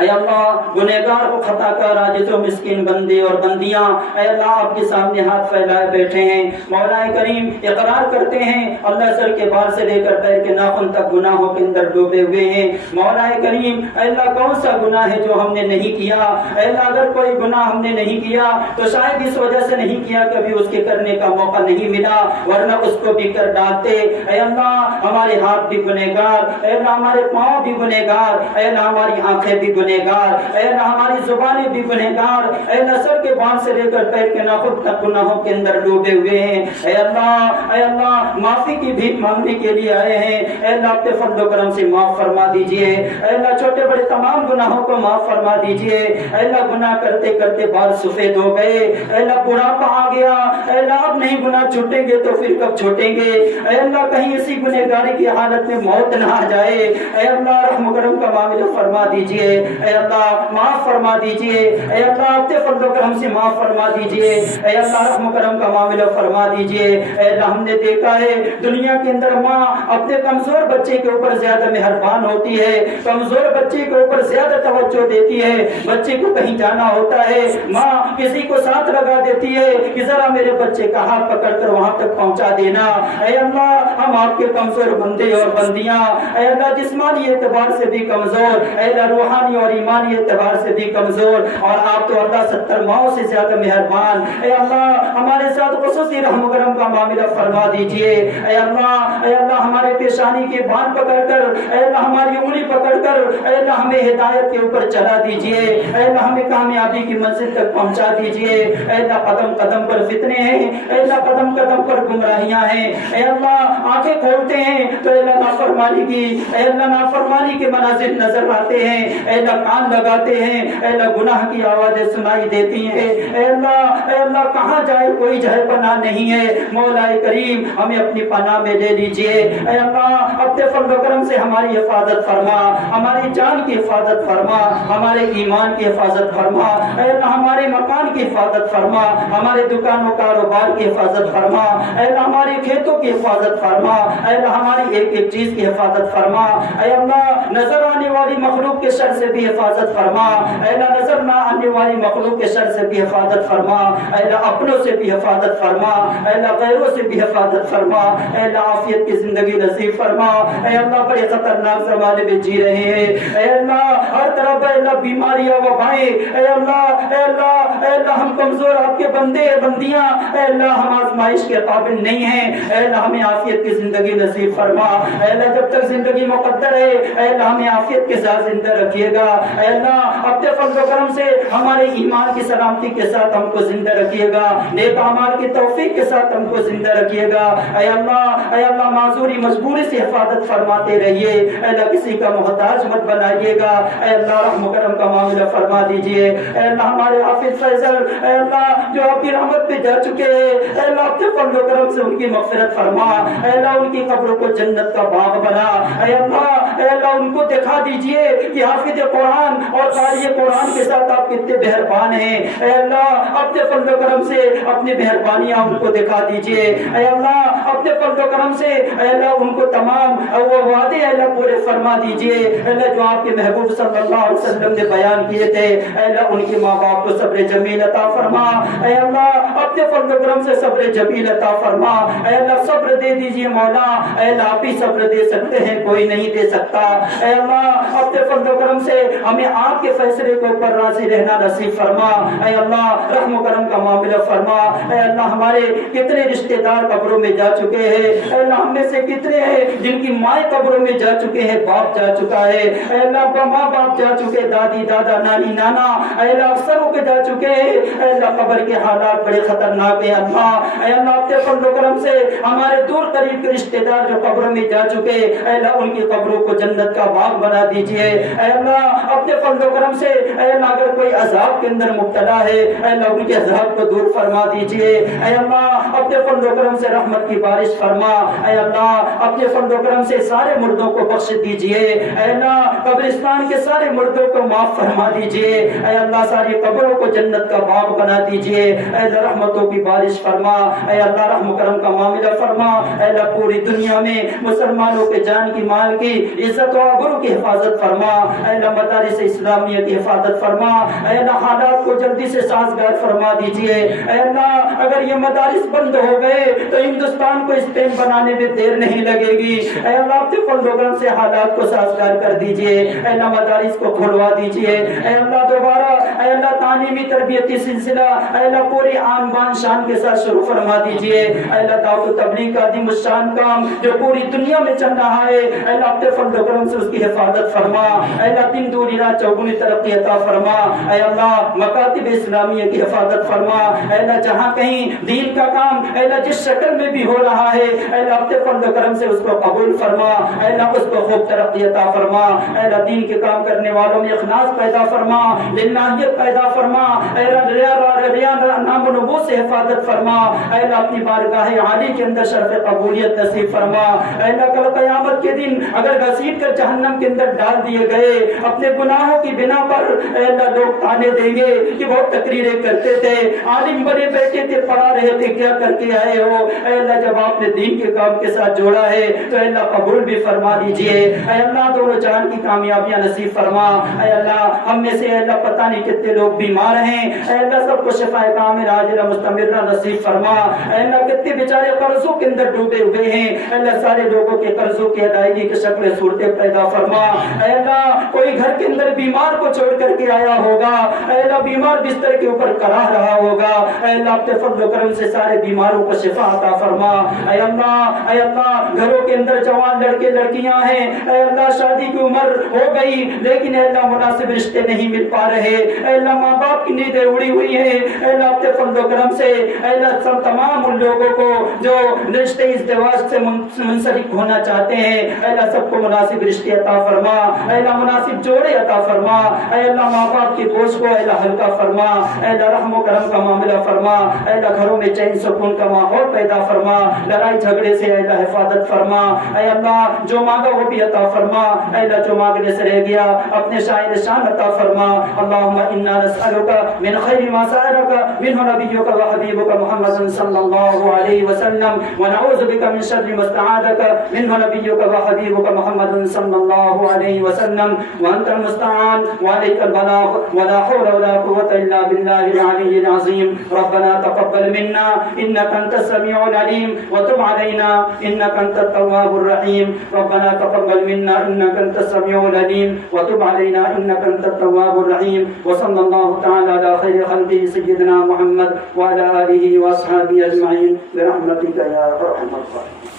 اے اللہ گنہگار کو خطا کار عاجز و مسکین بندے اور بندیاں اے اللہ آپ کے سامنے ہاتھ پھیلائے بیٹھے ہیں مولا کریم اقرار کرتے ہیں اللہ سر کے بال سے لے کر پیر کے ناخن تک گناہوں کے اندر ڈوبے ہوئے ہیں مولا کریم اے اللہ کون سا گناہ ہے جو ہم نے نہیں کیا اے اللہ اگر کوئی گناہ ہم نے نہیں کیا تو شاید اس وجہ سے نہیں کیا کہ ابھی اس کے کرنے کا موقع نہیں ملا ورنہ اس کو بھی کر ڈالتے اے اللہ ہمارے ہاتھ بھی گنہگار اے اللہ ہمارے پاؤں بھی گنہگار اے اللہ ہماری آنکھیں بھی گنہگار اے اللہ ہماری زبانیں بھی گنہگار اے اللہ سر کے بال سے لے کر پیر کے ناخن تک گناہوں کے اندر ڈوبے ہوئے ہیں اے اللہ معافی کی بھیک مانگنے کے لیے آئے ہیں اے اللہ اپنے فضل و کرم سے معاف فرما دیجئے اے اللہ چھوٹے بڑے تمام گناہوں کو معاف فرما دیجئے اے اللہ گناہ کرتے کرتے بال سفید ہو گئے اے اللہ بڑھاپا آ گیا اے اللہ اب نہیں گناہ چھوٹیں گے تو پھر کب چھوٹیں گے اے اللہ کہیں اسی گنہگاری کی حالت میں موت نہ آ جائے اے اللہ رحم و کرم کا معاملہ فرما دیجئے اے اللہ معاف فرما دیجئے اے اللہ اپنے فضل و کرم سے معاف فرما دیجئے اے اللہ رحم و کرم کا معاملہ فرما دیجئے اے اللہ ہم نے دیکھا ہے دنیا کے اندر ماں اپنے کمزور بچے کے اوپر زیادہ مہربان ہوتی ہے کمزور بچے کے اوپر زیادہ توجہ دیتی ہے بچے کو کہیں جانا ہوتا ہے ماں کسی کو ساتھ لگا دیتی ہے کہ ذرا میرے بچے کا ہاتھ پکڑ کر وہاں تک پہنچا دینا اے اللہ ہم آپ کے کمزور بندے اور بندیاں اے اللہ جسمانی اعتبار سے بھی کمزور اے اللہ روحانی اور ایمانی اعتبار سے بھی کمزور اور آپ تو اللہ 70 ماؤں سے زیادہ مہربان اے اللہ ہمارے ساتھ خصوصی رحم و کرم کا معاملہ فرما دیجئے اے اللہ ہمارے پیشانی کے بان پکڑ کر اے اللہ ہماری انگلی پکڑ کر اے اللہ ہمیں ہدایت کے اوپر چلا دیجئے اے اللہ ہمیں کامیابی کی منزل تک پہنچا دیجئے اے اللہ قدم قدم پر فتنے ہیں اے اللہ قدم قدم پر گمراہیاں ہیں اے اللہ آنکھیں کھولتے ہیں تو اے اللہ نافرمانی کے مناظر نظر آتے ہیں اے اللہ کان لگاتے ہیں اے اللہ گناہ کی آوازیں سنائی دیتی ہیں اے اللہ کہاں جائے کوئی جگہ پناہ نہیں ہے مولا کریم ہمیں اپنی پناہ میں لے لیجئے اے اللہ اپنے فضل و کرم سے ہماری حفاظت فرما ہماری جان کی حفاظت فرما ہمارے ایمان کی حفاظت فرما اے اللہ ہمارے مکان کی حفاظت فرما ہمارے دکانوں کاروبار کی حفاظت فرما اے اللہ ہمارے کھیتوں کی حفاظت فرما اے اللہ ہماری ایک ایک چیز کی حفاظت فرما اے اللہ نظر آنے والی مخلوق کے شر سے بھی حفاظت فرما اے اللہ نظر نہ آنے والی مخلوق کے شر سے بھی حفاظت فرما اے اللہ اپنوں سے بھی حفاظت فرما اے اللہ غیروں سے بھی حفاظت فرما اے اللہ عافیت کی زندگی نصیب فرما اے اللہ بڑے خطرناک زمانے میں جی رہے ہیں اے اللہ ہر طرف اے اللہ بیماریاں وبائیں اے اللہ اے اللہ اے اللہ ہم کمزور آپ کے بندے بندیاں اے اللہ ہم آزمائش کے قابل نہیں ہیں اے اللہ ہمیں عافیت کی زندگی نصیب فرما اے اللہ جب تک زندگی مقدر ہے اے اللہ ہمیں عافیت کے ساتھ زندہ رکھیے گا اے اللہ اپنے فضل و کرم سے ہمارے ایمان کی سلامتی کے ساتھ ہم کو زندہ رکھیے گا نیک اعمال کی توفیق کے ساتھ ہم کو زندہ رکھیے گا اے اللہ معذوری مجبوری سے حفاظت فرماتے رہیے اے اللہ کسی کا محتاج مت بنائیے گا اے اللہ رحم و کرم کا معاملہ فرما دیجئے اے اللہ ہمارے حافظ فیصل اے اللہ جو آپ کی رحمت پہ جا چکے ہیں اے اللہ اپنے فضل و کرم سے ان کی مغفرت فرما اے اللہ ان کی قبروں کو جنت کا باغ بنا اے اللہ ان کو دکھا دیجئے کہ حافظ قرآن اور قاری قرآن کے ساتھ آپ کتنے مہربان ہیں اے اللہ اپنے فضل و کرم سے اپنی مہربانیاں ان کو دکھا دیجئے اے اللہ اپنے فضل و کرم سے اے اللہ ان کو تمام وہ وعدے اے اللہ پورے فرما دیجئے اے اللہ جو آپ کے محبوب صلی اللہ علیہ وسلم نے بیان کیے تھے اے اللہ ان کے ماں باپ کو صبر جمیل عطا فرما اے اللہ اپنے فضل و کرم سے صبر جمیل عطا فرما اے اللہ صبر دے دیجئے مولا اے اللہ آپ ہی صبر دے سکتے ہیں کوئی نہیں دے سکتا اے اللہ اپنے فضل و کرم سے ہمیں آپ کے فیصلے کو پر راضی رہنا نصیب فرما اے اللہ رحم و کرم کا معاملہ فرما اے اللہ ہمارے کتنے رشتہ دار قبروں میں جا چکے ہیں اے اللہ ہم میں سے کتنے ہیں جن کی مائیں قبروں میں جا چکے ہیں باپ جا چکا ہے اے اللہ ماں باپ جا چکے دادی دادا نانی نانا اے اللہ اکثروں کے جا چکے ہیں اے اللہ قبر کے حالات بڑے خطرناک ہیں اللہ اے اللہ اپنے فضل و کرم سے ہمارے دور قریب کے رشتہ دار جو قبروں میں جا چکے اے اللہ ان کی قبروں کو جنت کا باغ بنا دیجئے اے اللہ اپنے فضل و کرم سے اے اللہ اگر کوئی عذاب کے اندر مبتلا ہے اے اللہ ان کے عذاب کو دور فرما دیجئے اے اللہ اپنے فضل و کرم سے رحمت کی بارش فرما اے اللہ اپنے فضل و کرم سے سارے مردوں کو بخش دیجئے اے اللہ قبرستان کے سارے مردوں کو معاف فرما دیجئے اے اللہ ساری قبروں کو جنت کا باغ بنا دیجئے اے اللہ رحمتوں کی بارش فرما اے اللہ رحم و کرم کا معاملہ فرما اے اللہ پوری دنیا میں مسلمانوں کے جان کی مال کی عزت و آبرو کی حفاظت فرما اے اللہ مدارس اسلامیہ کی حفاظت فرما اے اللہ حالات کو جلدی سے سازگار فرما دیجئے اے اللہ اگر یہ مدارس بند ہو گئے تو ہندوستان کو اسپین بنانے میں دیر نہیں لگے گی اے اللہ اپنے فضل و کرم سے حالات کو سازگار کر دیجئے اے اللہ مدارس کو کھلوا دیجئے اے اللہ دوبارہ اے اللہ تعلیمی تربیتی سلسلہ اے اللہ پوری آن بان شان کے ساتھ شروع فرما دیجئے اے اللہ دعوت و تبلیغ کا عظیم الشان کام جو پوری دنیا میں چل رہا ہے اے اللہ اپنے فضل و کرم سے اس کی حفاظت فرما اے اللہ دن دوری رات چوگنی ترقی عطا فرما اے اللہ مکاتب اسلامیہ کی حفاظت فرما اے اللہ جہاں کہیں دین کا کام اے اللہ جس شکل میں بھی ہو رہا ہے اے اللہ اپنے فضل و کرم سے اس کو قبول فرما اے اللہ اس کو خوب ترقی عطا فرما اے اللہ دین کے کام کرنے والوں میں اخلاص پیدا فرما للہیت پیدا فرما اے اللہ ریا نام و نبوت سے حفاظت فرما اے اللہ اپنی بارگاہ عالی کے اندر شرف قبولیت نصیب فرما اے اللہ کل قیامت کے دن اگر گھسیٹ کر جہنم کے اندر ڈال دیے گئے اپنے گناہوں کی بنا پر اے اللہ لوگ تانے دیں گے کہ بہت تقریریں کرتے تھے عالم بنے بیٹھے تھے پڑھا رہے تھے کیا کر کے آئے ہو اے اللہ جب آپ نے دین کے کام کے ساتھ جوڑا ہے تو اے اللہ قبول بھی فرما دیجئے اے اللہ دونوں جہان کی کامیابیاں نصیب فرما اے اللہ ہم میں سے اے اللہ پتہ نہیں کتنے لوگ بیمار ہیں اے اللہ سب کو شفا کامل عاجلہ مستمرہ نصیب فرما اے اللہ کتنے بیچارے قرضوں کے اندر ڈوبے ہوئے ہیں اے اللہ سارے لوگوں کے قرضوں کی ادائیگی کی شکل صورتیں پیدا فرما اے اللہ کوئی گھر کے اندر بیمار کو چھوڑ کر کے آیا ہوگا اے اللہ بیمار بستر کے اوپر کراہ رہا ہوگا اے اللہ اپنے فضل و کرم سے سارے بیماروں کو شفا عطا فرما اے اللہ گھروں کے اندر جوان لڑکے لڑکیاں ہیں اے اللہ شادی کی عمر ہو گئی لیکن اے اللہ مناسب رشتے نہیں مل پا رہے اے اللہ ماں باپ کی نیندیں اڑی ہوئی ہیں اے اللہ اپنے فضل و کرم سے اے اللہ سب تمام ان لوگوں کو جو رشتے ازدواج سے منسلک ہونا چاہتے ہیں اے اللہ سب کو مناسب رشتے عطا فرما اے اللہ مناسب جوڑے عطا فرما اے اللہ ماں باپ کے بوجھ کو اے اللہ ہلکا فرما اے اللہ رحم و کرم کا معاملہ فرما اے اللہ گھروں میں چین سکون کا ماحول پیدا فرما لڑائی جھگڑے سے اے اللہ حفاظت فرما اے اللہ جو مانگا وہ بھی عطا فرما اے اللہ جو مانگنے سے رہ گیا اپنے شاعر شان عطا فرما اللهم انا نسألك من خير ما سألك منه نبيك وحبيبك محمد صلى الله عليه وسلم ونعوذ بك من شر ما استعاذك منه نبيك وحبيبك محمد صلى الله عليه وسلم وسلم وأنت المستعان وعليك البلاغ ولا حول ولا قوة إلا بالله العلي العظيم. ربنا تقبل منا إنك أنت السميع العليم وتب علينا إنك أنت التواب الرحيم. ربنا تقبل منا إنك أنت السميع العليم وتب علينا إنك أنت التواب الرحيم. وصلى الله تعالى على خير خلقه سيدنا محمد وعلى آله وأصحابه أجمعين برحمتك يا أرحم الراحمين.